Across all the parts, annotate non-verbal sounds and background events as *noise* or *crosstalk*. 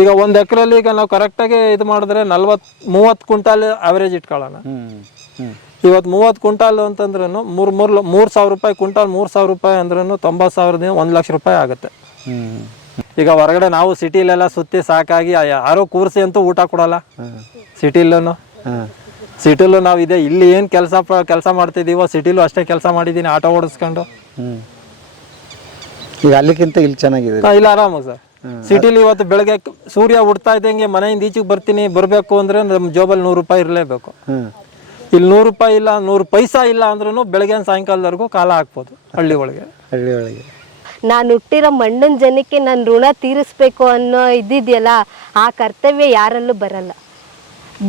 ಈಗ ಒಂದು ಎಕರೆಲಿ ಈಗ ನಾವು ಕರೆಕ್ಟಾಗಿ ಇದು ಮಾಡಿದ್ರೆ ನಲ್ವತ್ತು ಮೂವತ್ತು ಕ್ವಿಂಟಾಲ್ ಅವರೇಜ್ ಇಟ್ಕೊಳ್ಳೋಣ. ಇವತ್ತು ಮೂವತ್ತು ಕ್ವಿಂಟಾಲ್ ಅಂತಂದ್ರೂ ಮೂರು ಮೂರು ಮೂರು ಸಾವಿರ ರೂಪಾಯಿ ಕ್ವಿಂಟಾಲ್ ಮೂರು ಸಾವಿರ ರೂಪಾಯಿ ಅಂದ್ರೂ ತೊಂಬತ್ತು ಸಾವಿರದಿಂದ ಒಂದು ಲಕ್ಷ ರೂಪಾಯಿ ಆಗುತ್ತೆ. ಈಗ ಹೊರಗಡೆ ನಾವು ಸಿಟಿಲೆಲ್ಲ ಸುತ್ತಿ ಸಾಕಾಗಿ ಯಾರೋ ಕೂರಿಸಿ ಅಂತೂ ಊಟ ಕೊಡಲ್ಲ. ಸಿಟಿಲೂ ಸಿಟಿಲು ನಾವು ಇದೆ ಇಲ್ಲಿ ಏನು ಕೆಲಸ ಕೆಲಸ ಮಾಡ್ತಿದ್ದೀವೋ ಸಿಟಿಲೂ ಅಷ್ಟೇ ಕೆಲಸ ಮಾಡಿದ್ದೀನಿ ಆಟೋ ಓಡಿಸ್ಕೊಂಡು. ಈಗ ಅಲ್ಲಿಗಿಂತ ಇಲ್ಲಿ ಚೆನ್ನಾಗಿದೆ. ಇಲ್ಲ ಆರಾಮ ಸರ್. ಸಿಟಿಲಿ ಇವತ್ತು ಬೆಳಗ್ಗೆ ಸೂರ್ಯ ಹುಡ್ತಾ ಇದ್ದಂಗೆ ಮನೆಯಿಂದ ಈಚೆಗೆ ಬರ್ತೀನಿ ಬರಬೇಕು ಅಂದ್ರೆ ನಮ್ಮ ಜೋಬಲ್ಲಿ ನೂರು ರೂಪಾಯಿ ಇರಲೇಬೇಕು. ಇಲ್ಲಿ ನೂರು ರೂಪಾಯಿ ಇಲ್ಲ ನೂರು ಪೈಸಾ ಇಲ್ಲ ಅಂದ್ರೂ ಬೆಳಗ್ಗೆ ಸಾಯಂಕಾಲದವರೆಗೂ ಕಾಲ ಹಾಕ್ಬೋದು ಹಳ್ಳಿ ಒಳಗೆ. ಹಳ್ಳಿ ಒಳಗೆ. ನಾನು ಹುಟ್ಟಿರೋ ಮಣ್ಣಿನ ಜನಕ್ಕೆ ನಾನು ಋಣ ತೀರಿಸ್ಬೇಕು ಅನ್ನೋ ಇದ್ದಿದೆಯಲ್ಲ ಆ ಕರ್ತವ್ಯ ಯಾರಲ್ಲೂ ಬರಲ್ಲ.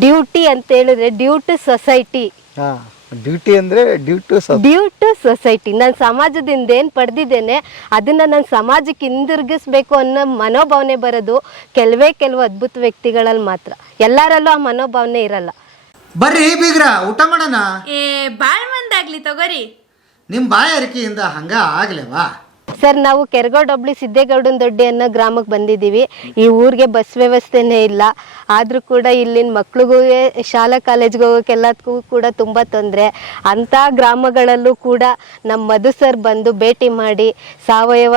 ಡ್ಯೂಟಿ ಅಂತ ಹೇಳಿದ್ರೆ ಡ್ಯೂಟಿ ಸೊಸೈಟಿ. ಹಾಂ. ಡ್ಯೂಟಿ ಅಂದ್ರೆ due to due to society ನಾನು ಸಮಾಜದಿಂದ ಏನು ಪಡೆದಿದ್ದೇನೆ ಅದನ್ನ ನಾನು ಸಮಾಜಕ್ಕೆ ಹಿಂದಿರುಗಿಸ್ಬೇಕು ಅನ್ನೋ ಮನೋಭಾವನೆ ಬರೋದು ಕೆಲವೇ ಕೆಲವು ಅದ್ಭುತ ವ್ಯಕ್ತಿಗಳಲ್ಲಿ ಮಾತ್ರ. ಎಲ್ಲರಲ್ಲೂ ಆ ಮನೋಭಾವನೆ ಇರಲ್ಲ. ಬರ್ರಿ ಬೀಗ್ರ ಊಟ ಮಾಡೋಣ? ಏ ಬಾಳ್ ಮಂದಾಗ್ಲಿ ತಗೋರಿ. ನಿಮ್ಮ ಬಾಯಾರಿಕೆಯಿಂದ ಹಂಗ ಆಗ್ಲೇವಾ? ಸರ್, ನಾವು ಕೆರಗೋಡ್ ಹೋಬ್ಳಿ ಸಿದ್ದೇಗೌಡನ ದೊಡ್ಡಿ ಅನ್ನೋ ಗ್ರಾಮಕ್ಕೆ ಬಂದಿದ್ದೀವಿ. ಈ ಊರಿಗೆ ಬಸ್ ವ್ಯವಸ್ಥೆನೇ ಇಲ್ಲ. ಆದರೂ ಕೂಡ ಇಲ್ಲಿನ ಮಕ್ಳಿಗೂ ಶಾಲಾ ಕಾಲೇಜ್ಗೆ ಹೋಗೋಕ್ಕೆಲ್ಲದಕ್ಕೂ ಕೂಡ ತುಂಬ ತೊಂದರೆ. ಅಂಥ ಗ್ರಾಮಗಳಲ್ಲೂ ಕೂಡ ನಮ್ಮ ಮಧು ಸರ್ ಬಂದು ಭೇಟಿ ಮಾಡಿ, ಸಾವಯವ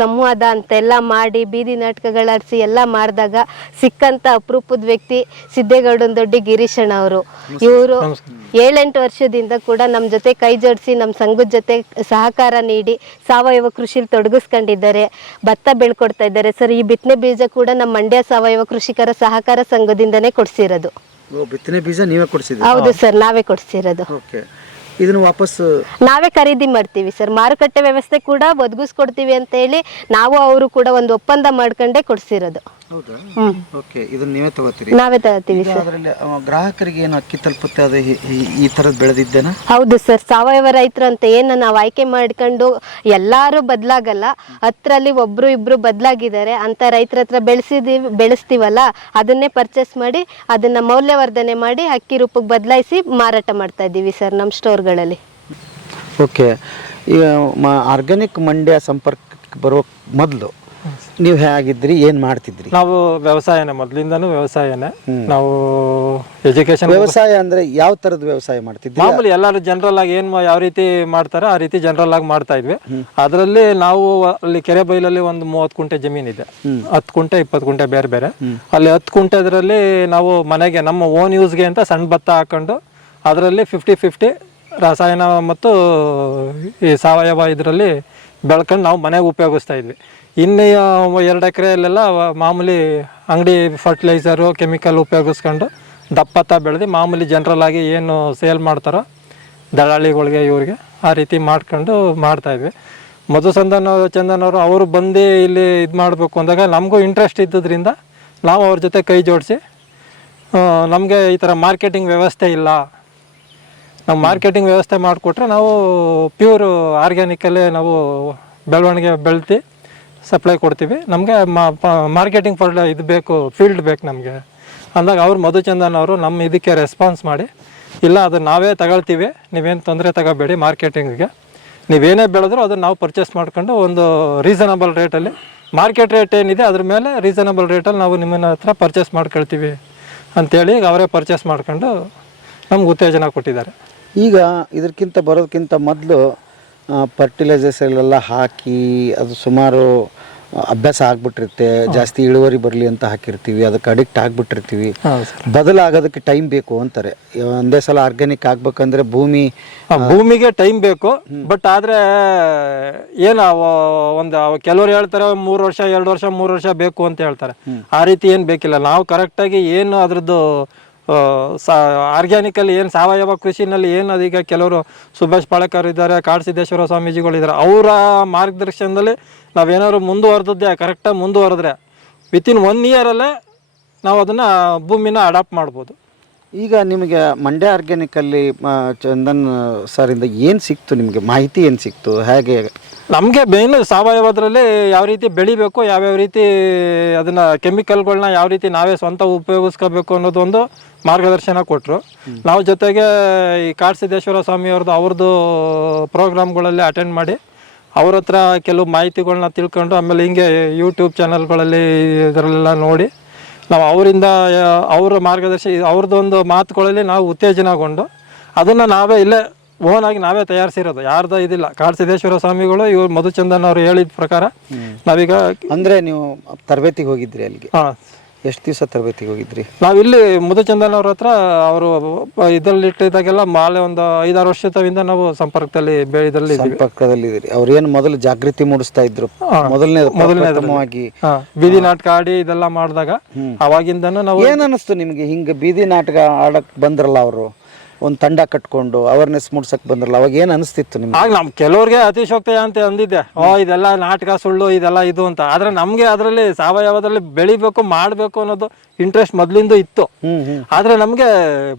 ಸಂವಾದ ಅಂತೆಲ್ಲ ಮಾಡಿ, ಬೀದಿ ನಾಟಕಗಳಾಡಿಸಿ ಎಲ್ಲ ಮಾಡಿದಾಗ ಸಿಕ್ಕಂಥ ಅಪರೂಪದ ವ್ಯಕ್ತಿ ಸಿದ್ದೇಗೌಡನ ದೊಡ್ಡಿ ಗಿರೀಶಣ್ಣ ಅವರು. ಇವರು ಏಳೆಂಟು ವರ್ಷದಿಂದ ಕೂಡ ನಮ್ಮ ಜೊತೆ ಕೈ ಜೋಡಿಸಿ ನಮ್ಮ ಸಂಘದ ಜೊತೆ ಸಹಕಾರ ನೀಡಿ ಸಾವಯವ ಕೃಷಿಲಿ ತೊಡಗಿಸ್ಕೊಂಡಿದ್ದಾರೆ. ಭತ್ತ ಬೆಳ್ಕೊಡ್ತಾ ಇದ್ದಾರೆ. ಸರ್ ಈ ಬಿತ್ತನೆ ಬೀಜ ಕೂಡ ನಮ್ಮ ಮಂಡ್ಯ ಸಾವಯವ ಕೃಷಿಕರ ಸಹಕಾರ ಸಂಘದಿಂದನೇ ಕೊಡಿಸಿರೋದು. ಬಿತ್ತನೆ ಬೀಜ ನೀವೇ ಕೊಡಿಸಿದ್ರಿ ಹೌದು ಸರ್ ನಾವೇ ಕೊಡಿಸಿರೋದು. ಇದನ್ನು ವಾಪಸ್ ನಾವೇ ಖರೀದಿ ಮಾಡ್ತೀವಿ ಸರ್. ಮಾರುಕಟ್ಟೆ ವ್ಯವಸ್ಥೆ ಕೂಡ ಒದಗಿಸ್ಕೊಡ್ತೀವಿ ಅಂತ ಹೇಳಿ ನಾವು ಅವರು ಕೂಡ ಒಂದು ಒಪ್ಪಂದ ಮಾಡ್ಕೊಂಡೇ ಕೊಡ್ಸಿರೋದು. ಹೌದಾ? ಹ್ಮ್ ಓಕೆ ಇದನ್ನ ನೀವೇ ತಗೋತೀರಿ. ನಾವೇ ತಗೋತೀವಿ ಈಗ ಅದರಲ್ಲಿ ಗ್ರಾಹಕರಿಗೆ ಏನು ಅಕ್ಕಿ ತಲುಪುತ್ತೆ ಅದು ಈ- ಈ- ಈ ಥರದ್ದು ಬೆಳೆದಿದ್ದೇನಾ? ಹೌದು ಸರ್ ಸಾವಯವ ರೈತರು ಅಂತ ಏನು ನಾವು ಆಯ್ಕೆ ಮಾಡ್ಕೊಂಡು ಎಲ್ಲರೂ ಬದಲಾಗಲ್ಲ ಹತ್ರಲ್ಲಿ ಒಬ್ರು ಇಬ್ರು ಬದಲಾಗಿದ್ದಾರೆ ಅಂತ ರೈತರ ಹತ್ರ ಬೆಳೆಸಿದೀವಿ ಬೆಳೆಸ್ತೀವಲ್ಲ ಅದನ್ನೇ ಪರ್ಚೇಸ್ ಮಾಡಿ ಅದನ್ನ ಮೌಲ್ಯವರ್ಧನೆ ಮಾಡಿ ಅಕ್ಕಿ ರೂಪಕ್ಕೆ ಬದಲಾಯಿಸಿ ಮಾರಾಟ ಮಾಡ್ತಾ ಇದ್ದೀವಿ ಸರ್ ನಮ್ಮ ಸ್ಟೋರ್ಗಳಲ್ಲಿ. ಓಕೆ ಈಗ ಮ ಆರ್ಗ್ಯಾನಿಕ್ ಮಂಡ್ಯ ಸಂಪರ್ಕಕ್ಕೆ ಬರೋ ಮೊದಲು ನೀವು ಹೇಗಿದ್ರಿ ಏನು ಮಾಡ್ತಿದ್ರಿ? ನಾವು ವ್ಯವಸಾಯನೇ ಮೊದಲಿಂದನೂ ವ್ಯವಸಾಯನೇ. ನಾವು ಎಜುಕೇಶನ್ ವ್ಯವಸಾಯ ಅಂದ್ರೆ ಯಾವ ತರದ ವ್ಯವಸಾಯ ಮಾಡ್ತಿದ್ವಿ ಮಾಮೂಲಿ ಎಲ್ಲರೂ ಜನರಲ್ ಆಗಿ ಏನ್ ಯಾವ ರೀತಿ ಮಾಡ್ತಾರೆ ಆ ರೀತಿ ಜನರಲ್ ಆಗಿ ಮಾಡ್ತಾ ಇದ್ವಿ. ಅದರಲ್ಲಿ ನಾವು ಅಲ್ಲಿ ಕೆರೆ ಬೈಲಲ್ಲಿ ಒಂದು ಮೂವತ್ತು ಕುಂಟೆ ಜಮೀನಿದೆ ಹತ್ತು ಕುಂಟೆ ಇಪ್ಪತ್ತು ಕುಂಟೆ ಬೇರೆ ಬೇರೆ. ಅಲ್ಲಿ ಹತ್ತು ಕುಂಟೆದ್ರಲ್ಲಿ ನಾವು ಮನೆಗೆ ನಮ್ಮ ಓನ್ ಯೂಸ್ಗೆ ಅಂತ ಸಣ್ಣ ಭತ್ತ ಹಾಕೊಂಡು ಅದರಲ್ಲಿ ಫಿಫ್ಟಿ ಫಿಫ್ಟಿ ರಾಸಾಯನ ಮತ್ತು ಈ ಸಾವಯವ ಇದರಲ್ಲಿ ಬೆಳ್ಕೊಂಡು ನಾವು ಮನೆಗೆ ಉಪಯೋಗಿಸ್ತಾ ಇದ್ವಿ. ಇನ್ನು ಎರಡು ಎಕರೆಯಲ್ಲೆಲ್ಲ ಮಾಮೂಲಿ ಅಂಗಡಿ ಫರ್ಟಿಲೈಸರು ಕೆಮಿಕಲ್ ಉಪಯೋಗಿಸ್ಕೊಂಡು ದಪ್ಪತ್ತ ಬೆಳೆದು ಮಾಮೂಲಿ ಜನರಲ್ ಏನು ಸೇಲ್ ಮಾಡ್ತಾರೋ ದಳ್ಳಾಳಿಗಳಿಗೆ ಇವ್ರಿಗೆ ಆ ರೀತಿ ಮಾಡ್ಕೊಂಡು ಮಾಡ್ತಾ ಇದ್ವಿ. ಮಧುಸಂದನ್ ಚಂದನವರು ಚಂದನ್ ಅವರು ಅವರು ಬಂದು ಇಲ್ಲಿ ಇದು ಮಾಡಬೇಕು ಅಂದಾಗ ನಮಗೂ ಇಂಟ್ರೆಸ್ಟ್ ಇದ್ದದ್ರಿಂದ ನಾವು ಅವ್ರ ಜೊತೆ ಕೈ ಜೋಡಿಸಿ ನಮಗೆ ಈ ಥರ ಮಾರ್ಕೆಟಿಂಗ್ ವ್ಯವಸ್ಥೆ ಇಲ್ಲ. ನಾವು ಮಾರ್ಕೆಟಿಂಗ್ ವ್ಯವಸ್ಥೆ ಮಾಡಿಕೊಟ್ರೆ ನಾವು ಪ್ಯೂರ್ ಆರ್ಗ್ಯಾನಿಕಲ್ಲೇ ನಾವು ಬೆಳವಣಿಗೆ ಬೆಳ್ತಿ ಸಪ್ಲೈ ಕೊಡ್ತೀವಿ. ನಮಗೆ ಮಾರ್ಕೆಟಿಂಗ್ ಫರ್ ಇದು ಬೇಕು ಫೀಲ್ಡ್ ಬೇಕು ನಮಗೆ. ಅಂದಾಗ ಅವ್ರು ಮಧುಚಂದನ್ ಅವರು ನಮ್ಮ ಇದಕ್ಕೆ ರೆಸ್ಪಾನ್ಸ್ ಮಾಡಿ, ಇಲ್ಲ ಅದು ನಾವೇ ತಗೊಳ್ತೀವಿ, ನೀವೇನು ತೊಂದರೆ ತಗೋಬೇಡಿ ಮಾರ್ಕೆಟಿಂಗ್ಗೆ ನೀವೇನೇ ಬೆಳೆದ್ರೂ ಅದನ್ನು ನಾವು ಪರ್ಚೇಸ್ ಮಾಡ್ಕೊಂಡು ಒಂದು ರೀಸನಬಲ್ ರೇಟಲ್ಲಿ ಮಾರ್ಕೆಟ್ ರೇಟ್ ಏನಿದೆ ಅದ್ರ ಮೇಲೆ ರೀಸನಬಲ್ ರೇಟಲ್ಲಿ ನಾವು ನಿಮ್ಮನ್ನ ಹತ್ರ ಪರ್ಚೇಸ್ ಮಾಡ್ಕೊಳ್ತೀವಿ ಅಂತೇಳಿ ಅವರೇ ಪರ್ಚೇಸ್ ಮಾಡ್ಕೊಂಡು ನಮ್ಗೆ ಉತ್ತೇಜನ ಕೊಟ್ಟಿದ್ದಾರೆ. ಈಗ ಇದಕ್ಕಿಂತ ಬರೋದಕ್ಕಿಂತ ಮೊದಲು ಫರ್ಟಿಲೈಸರ್ಸ್ ಎಲ್ಲ ಹಾಕಿ ಅದು ಸುಮಾರು ಅಭ್ಯಾಸ ಆಗ್ಬಿಟ್ಟಿರುತ್ತೆ. ಜಾಸ್ತಿ ಇಳುವರಿ ಬರಲಿ ಅಂತ ಹಾಕಿರ್ತೀವಿ. ಅದಕ್ಕೆ ಅಡಿಕ್ಟ್ ಆಗ್ಬಿಟ್ಟಿರ್ತೀವಿ. ಬದಲಾಗೋದಕ್ಕೆ ಟೈಮ್ ಬೇಕು ಅಂತಾರೆ. ಒಂದೇ ಸಲ ಆರ್ಗ್ಯಾನಿಕ್ ಆಗ್ಬೇಕಂದ್ರೆ ಭೂಮಿ ಭೂಮಿಗೆ ಟೈಮ್ ಬೇಕು. ಬಟ್ ಆದ್ರೆ ಏನು ಒಂದು ಕೆಲವರು ಹೇಳ್ತಾರೆ ಮೂರು ವರ್ಷ ಎರಡು ವರ್ಷ ಮೂರು ವರ್ಷ ಬೇಕು ಅಂತ ಹೇಳ್ತಾರೆ. ಆ ರೀತಿ ಏನು ಬೇಕಿಲ್ಲ. ನಾವು ಕರೆಕ್ಟಾಗಿ ಏನು ಅದ್ರದ್ದು ಆರ್ಗ್ಯಾನಿಕಲ್ಲಿ ಏನು ಸಾವಯವ ಕೃಷಿನಲ್ಲಿ ಏನು ಅದೀಗ ಕೆಲವರು ಸುಭಾಷ್ ಪಾಳಕರ್ ಇದ್ದಾರೆ ಕಾಡಸಿದ್ದೇಶ್ವರ ಸ್ವಾಮೀಜಿಗಳು ಇದ್ದಾರೆ, ಅವರ ಮಾರ್ಗದರ್ಶನದಲ್ಲಿ ನಾವೇನಾದ್ರು ಮುಂದುವರೆದದ್ದೇ ಕರೆಕ್ಟಾಗಿ ಮುಂದುವರೆದ್ರೆ ವಿತಿನ್ ಒನ್ ಇಯರಲ್ಲೇ ನಾವು ಅದನ್ನು ಭೂಮಿನ ಅಡಾಪ್ಟ್ ಮಾಡ್ಬೋದು. ಈಗ ನಿಮಗೆ ಮಂಡ್ಯ ಆರ್ಗ್ಯಾನಿಕಲ್ಲಿ ಚಂದನ್ ಸರಿಂದ ಏನು ಸಿಕ್ತು ನಿಮಗೆ? ಮಾಹಿತಿ ಏನು ಸಿಕ್ತು? ಹೇಗೆ? ನಮಗೆ ಮೇನ್ ಸಾವಯವದ್ರಲ್ಲಿ ಯಾವ ರೀತಿ ಬೆಳಿಬೇಕು ಯಾವ್ಯಾವ ರೀತಿ ಅದನ್ನ ಕೆಮಿಕಲ್ಗಳನ್ನ ಯಾವ ರೀತಿ ನಾವೇ ಸ್ವಂತ ಉಪಯೋಗಿಸ್ಕೋಬೇಕು ಅನ್ನೋದೊಂದು ಮಾರ್ಗದರ್ಶನ ಕೊಟ್ಟರು ನಾವು ಜೊತೆಗೆ ಈ ಕಾಡಸಿದ್ದೇಶ್ವರ ಸ್ವಾಮಿ ಅವ್ರದ್ದು ಅವ್ರದ್ದು ಪ್ರೋಗ್ರಾಮ್ಗಳಲ್ಲಿ ಅಟೆಂಡ್ ಮಾಡಿ ಅವ್ರ ಹತ್ರ ಕೆಲವು ಮಾಹಿತಿಗಳನ್ನ ತಿಳ್ಕೊಂಡು ಆಮೇಲೆ ಹಿಂಗೆ ಯೂಟ್ಯೂಬ್ ಚಾನಲ್ಗಳಲ್ಲಿ ಇದರಲ್ಲೆಲ್ಲ ನೋಡಿ ನಾವು ಅವರಿಂದ ಅವರ ಮಾರ್ಗದರ್ಶಿ ಅವ್ರದ್ದೊಂದು ಮಾತುಗಳಲ್ಲಿ ನಾವು ಉತ್ತೇಜನಗೊಂಡು ಅದನ್ನು ನಾವೇ ಇಲ್ಲೇ ಓನಾಗಿ ಆಗಿ ನಾವೇ ತಯಾರಿಸಿರೋದು. ಯಾರ್ದ ಇದಿಲ್ಲ. ಕಾಡಸಿದ್ದೇಶ್ವರ ಸ್ವಾಮಿಗಳು ಇವ್ರು ಮಧುಚಂದನ್ ಅವರು ಹೇಳಿದ ಪ್ರಕಾರ ನಾವೀಗ ಅಂದ್ರೆ ನೀವು ತರಬೇತಿಗೆ ಹೋಗಿದ್ರಿ ಅಲ್ಲಿಗೆ? ಹಾಂ. ಎಷ್ಟು ದಿವಸ ತರಬೇತಿಗೆ ಹೋಗಿದ್ರಿ? ನಾವು ಇಲ್ಲಿ ಮುದಚಂದನ್ ಅವ್ರ ಹತ್ರ ಅವರು ಇದರಲ್ಲಿ ಇಟ್ಟಿದ್ದಾಗೆಲ್ಲ ಮಾಲೆ ಒಂದು ಐದಾರು ವರ್ಷದಿಂದ ನಾವು ಸಂಪರ್ಕದಲ್ಲಿ ಬೆಳೆದಲ್ಲಿ ಸಂಪರ್ಕದಲ್ಲಿ ಇದ್ರಿ ಅವ್ರು ಏನು ಮೊದಲು ಜಾಗೃತಿ ಮೂಡಿಸ್ತಾ ಇದ್ರು? ಮೊದಲನೇ ಪ್ರಥಮವಾಗಿ. ಬೀದಿ ನಾಟಕ ಆಡಿ ಇದೆಲ್ಲ ಮಾಡಿದಾಗ ಅವಾಗಿಂದನೂ ನಾವು ಏನ್ ಅನಿಸ್ತು ನಿಮ್ಗೆ? ಹಿಂಗೆ ಬೀದಿ ನಾಟಕ ಆಡಕ್ ಬಂದ್ರಲ್ಲ ಅವರು? ಒಂದು ತಂಡ ಕಟ್ಕೊಂಡು ಅವೇರ್ನೆಸ್ ಮೂಡ್ಸಕ್ ಬಂದ್ರಲ್ಲ ಅವಾಗ ಏನು ಅನಿಸ್ತಿತ್ತು ನಿಮ್ಗೆ? ಆಗ ನಮ್ ಕೆಲವ್ರಿಗೆ ಅತಿಶೋಕ್ತಿ ಅಂತ ಅಂದಿದ್ದೆ. ಓ ಇದೆಲ್ಲ ನಾಟಕ ಸುಳ್ಳು ಇದೆಲ್ಲ ಇದು ಅಂತ. ಆದ್ರೆ ನಮ್ಗೆ ಅದರಲ್ಲಿ ಸಾವಯವದಲ್ಲಿ ಬೆಳಿಬೇಕು ಮಾಡಬೇಕು ಅನ್ನೋದು ಇಂಟ್ರೆಸ್ಟ್ ಮೊದ್ಲಿಂದ ಇತ್ತು. ಹ್ಮ್ ಹ್ಮ್. ಆದ್ರೆ ನಮ್ಗೆ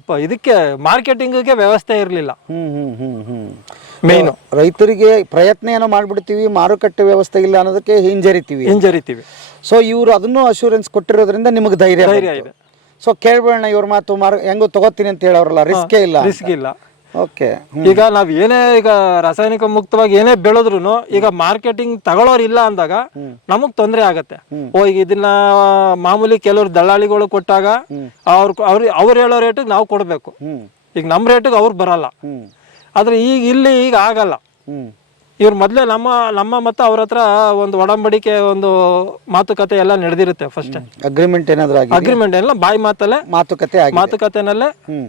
ಪ- ಇದಕ್ಕೆ ಮಾರ್ಕೆಟಿಂಗ್ಗೆ ವ್ಯವಸ್ಥೆ ಇರಲಿಲ್ಲ. ಹ್ಮ್ ಹ್ಮ್ ಹ್ಮ್ ಹ್ಮ್. ಮೇಯ್ನು ರೈತರಿಗೆ ಪ್ರಯತ್ನ ಏನೋ ಮಾಡ್ಬಿಡ್ತೀವಿ ಮಾರುಕಟ್ಟೆ ವ್ಯವಸ್ಥೆ ಇಲ್ಲ ಅನ್ನೋದಕ್ಕೆ ಹಿಂಜರಿತೀವಿ. ಹಿಂಜರಿತೀವಿ. ಸೊ ಇವರು ಅದನ್ನು ಅಶೂರೆನ್ಸ್ ಕೊಟ್ಟಿರೋದ್ರಿಂದ ನಿಮಗೆ ಧೈರ್ಯ ಧೈರ್ಯ ಬಂತು. ಇದೆ. ಸೊ ಕೇಳ್ಬೇಡ ಇವ್ರ ಮಾತು ಮಾರ್ ಹೆಂಗೋ ತಗೋತೀನಿ ಅಂತ ಹೇಳೋರಲ್ಲ ರಿಸ್ಕೇ ಇಲ್ಲ ರಿಸ್ಕ್ ಇಲ್ಲ. ಓಕೆ ಈಗ ನಾವ್ ಏನೇ ಈಗ ರಾಸಾಯನಿಕ ಮುಕ್ತವಾಗಿ ಏನೇ ಬೆಳೆದ್ರು ಈಗ ಮಾರ್ಕೆಟಿಂಗ್ ತಗೊಳೋರ್ ಇಲ್ಲ ಅಂದಾಗ ನಮಗ್ ತೊಂದರೆ ಆಗತ್ತೆ. ಓ ಈಗ ಇದನ್ನ ಮಾಮೂಲಿ ಕೆಲವ್ರು ದಳ್ಳಾಳಿಗಳು ಕೊಟ್ಟಾಗ ಅವ್ರ ಅವ್ರ ಅವ್ರು ಹೇಳೋ ರೇಟಿಗೆ ನಾವು ಕೊಡ್ಬೇಕು. ಈಗ ನಮ್ ರೇಟಿಗೆ ಅವ್ರು ಬರಲ್ಲ. ಆದ್ರೆ ಈಗ ಇಲ್ಲಿ ಈಗ ಆಗಲ್ಲ. ಇವ್ರು ಮೊದಲೇ ನಮ್ಮ ನಮ್ಮ ಮತ್ತೆ ಅವ್ರ ಹತ್ರ ಒಂದು ಒಡಂಬಡಿಕೆ ಒಂದು ಮಾತುಕತೆ ಎಲ್ಲ ನಡೆದಿರುತ್ತೆ ಫಸ್ಟ್ ಅಗ್ರಿಮೆಂಟ್ ಏನಾದ್ರೂ ಅಗ್ರಿಮೆಂಟ್ ಎಲ್ಲ ಬಾಯಿ ಮಾತಲ್ಲೇ ಮಾತುಕತೆ ಮಾತುಕತೆನಲ್ಲೇ ಹ್ಮ್.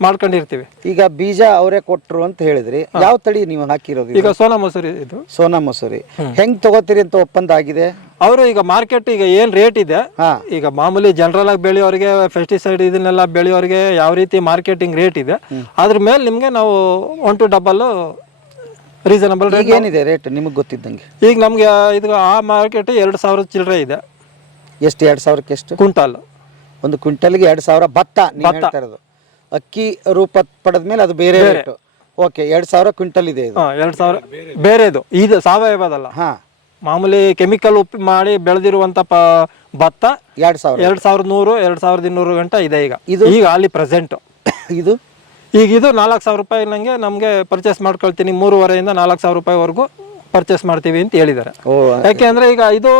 ಮಾಡ್ಕೊಂಡಿರ್ತೀವಿ. ಈಗ ಬೀಜ ಅವರೇ ಕೊಟ್ರು ಅಂತ ಹೇಳಿದ್ರಿ. ಯಾವ ತಳಿ ನೀವು ಹಾಕಿರೋದು ಇದು? ಈಗ ಸೋನಾ ಮಸೂರಿ ಇದು. ಸೋನಾ ಮಸೂರಿ. ಹೆಂಗ್ ತಗೋತೀರಿ ಅಂತ ಒಪ್ಪಂದ ಆಗಿದೆ? ಅವರು ಈಗ ಮಾರ್ಕೆಟ್ ಈಗ ಏನ್ ರೇಟ್ ಇದೆ ಹಾ. ಈಗ ಮಾಮೂಲಿ ಜನರಲ್ ಆಗಿ ಬೆಳೆಯೋರಿಗೆ ಪೆಸ್ಟಿಸೈಡ್ ಇದನ್ನೆಲ್ಲ ಬೆಳೆಯೋರಿಗೆ ಯಾವ ರೀತಿ ಮಾರ್ಕೆಟಿಂಗ್ ರೇಟ್ ಇದೆ ಅದ್ರ ಮೇಲೆ ನಿಮ್ಗೆ ನಾವು ಒನ್ ಟು ಡಬಲ್ ರೀಸನಬಲ್ ಈಗ ರೇಟ್ ಏನಿದೆ ರೇಟ್ ನಿಮಗೆ ಗೊತ್ತಿದ್ದಂಗೆ? ಈಗ ನಮಗೆ ಇದು ಆ ಮಾರ್ಕೆಟ್ ಎರಡು ಸಾವಿರದ ಚಿಲ್ಲರೆ ಇದೆ. ಎಷ್ಟು ಎರಡು ಸಾವಿರಕ್ಕೆ ಎಷ್ಟು? ಕುಂಟಾಲ್ ಒಂದು ಕ್ವಿಂಟಲ್ಗೆ ಎರಡು ಸಾವಿರ ಭತ್ತ ನೀವು ಹೇಳ್ತಾ ಇರೋದು. ಅಕ್ಕಿ ರೂಪ ಪಡೆದ ಮೇಲೆ ಅದು ಬೇರೆ ರೇಟು ಓಕೆ ಎರಡ್ ಸಾವಿರ ಕ್ವಿಂಟಲ್ ಇದೆ ಇದು. ಹಾ ಎರಡು ಸಾವಿರ. ಬೇರೆದು ಇದು. ಸಾವಯವದಲ್ಲ. ಹಾ. ಮಾಮೂಲಿ ಕೆಮಿಕಲ್ ಉಪ್ಪು ಮಾಡಿ ಬೆಳೆದಿರುವಂತ ಪ ಭತ್ತ ಎರಡು ಸಾವಿರ. ಎರಡು ಸಾವಿರದ ನೂರು ಎರಡು ಸಾವಿರದ ಇನ್ನೂರು ಗಂಟ ಇದೆ ಈಗ. ಇದು? ಈಗ ಅಲ್ಲಿ ಪ್ರೆಸೆಂಟ್ ಇದು? ಈಗ ಇದು ನಾಲ್ಕು ಸಾವಿರ ರೂಪಾಯಿ ನಂಗೆ ನಮಗೆ ಪರ್ಚೇಸ್ ಮಾಡ್ಕೊಳ್ತೀನಿ. ಮೂರುವರೆಯಿಂದ ನಾಲ್ಕು ಸಾವಿರ ರೂಪಾಯಿವರೆಗೂ ಪರ್ಚೇಸ್ ಮಾಡ್ತೀವಿ ಅಂತ ಹೇಳಿದ್ದಾರೆ. ಯಾಕೆ ಅಂದರೆ ಈಗ ಇದು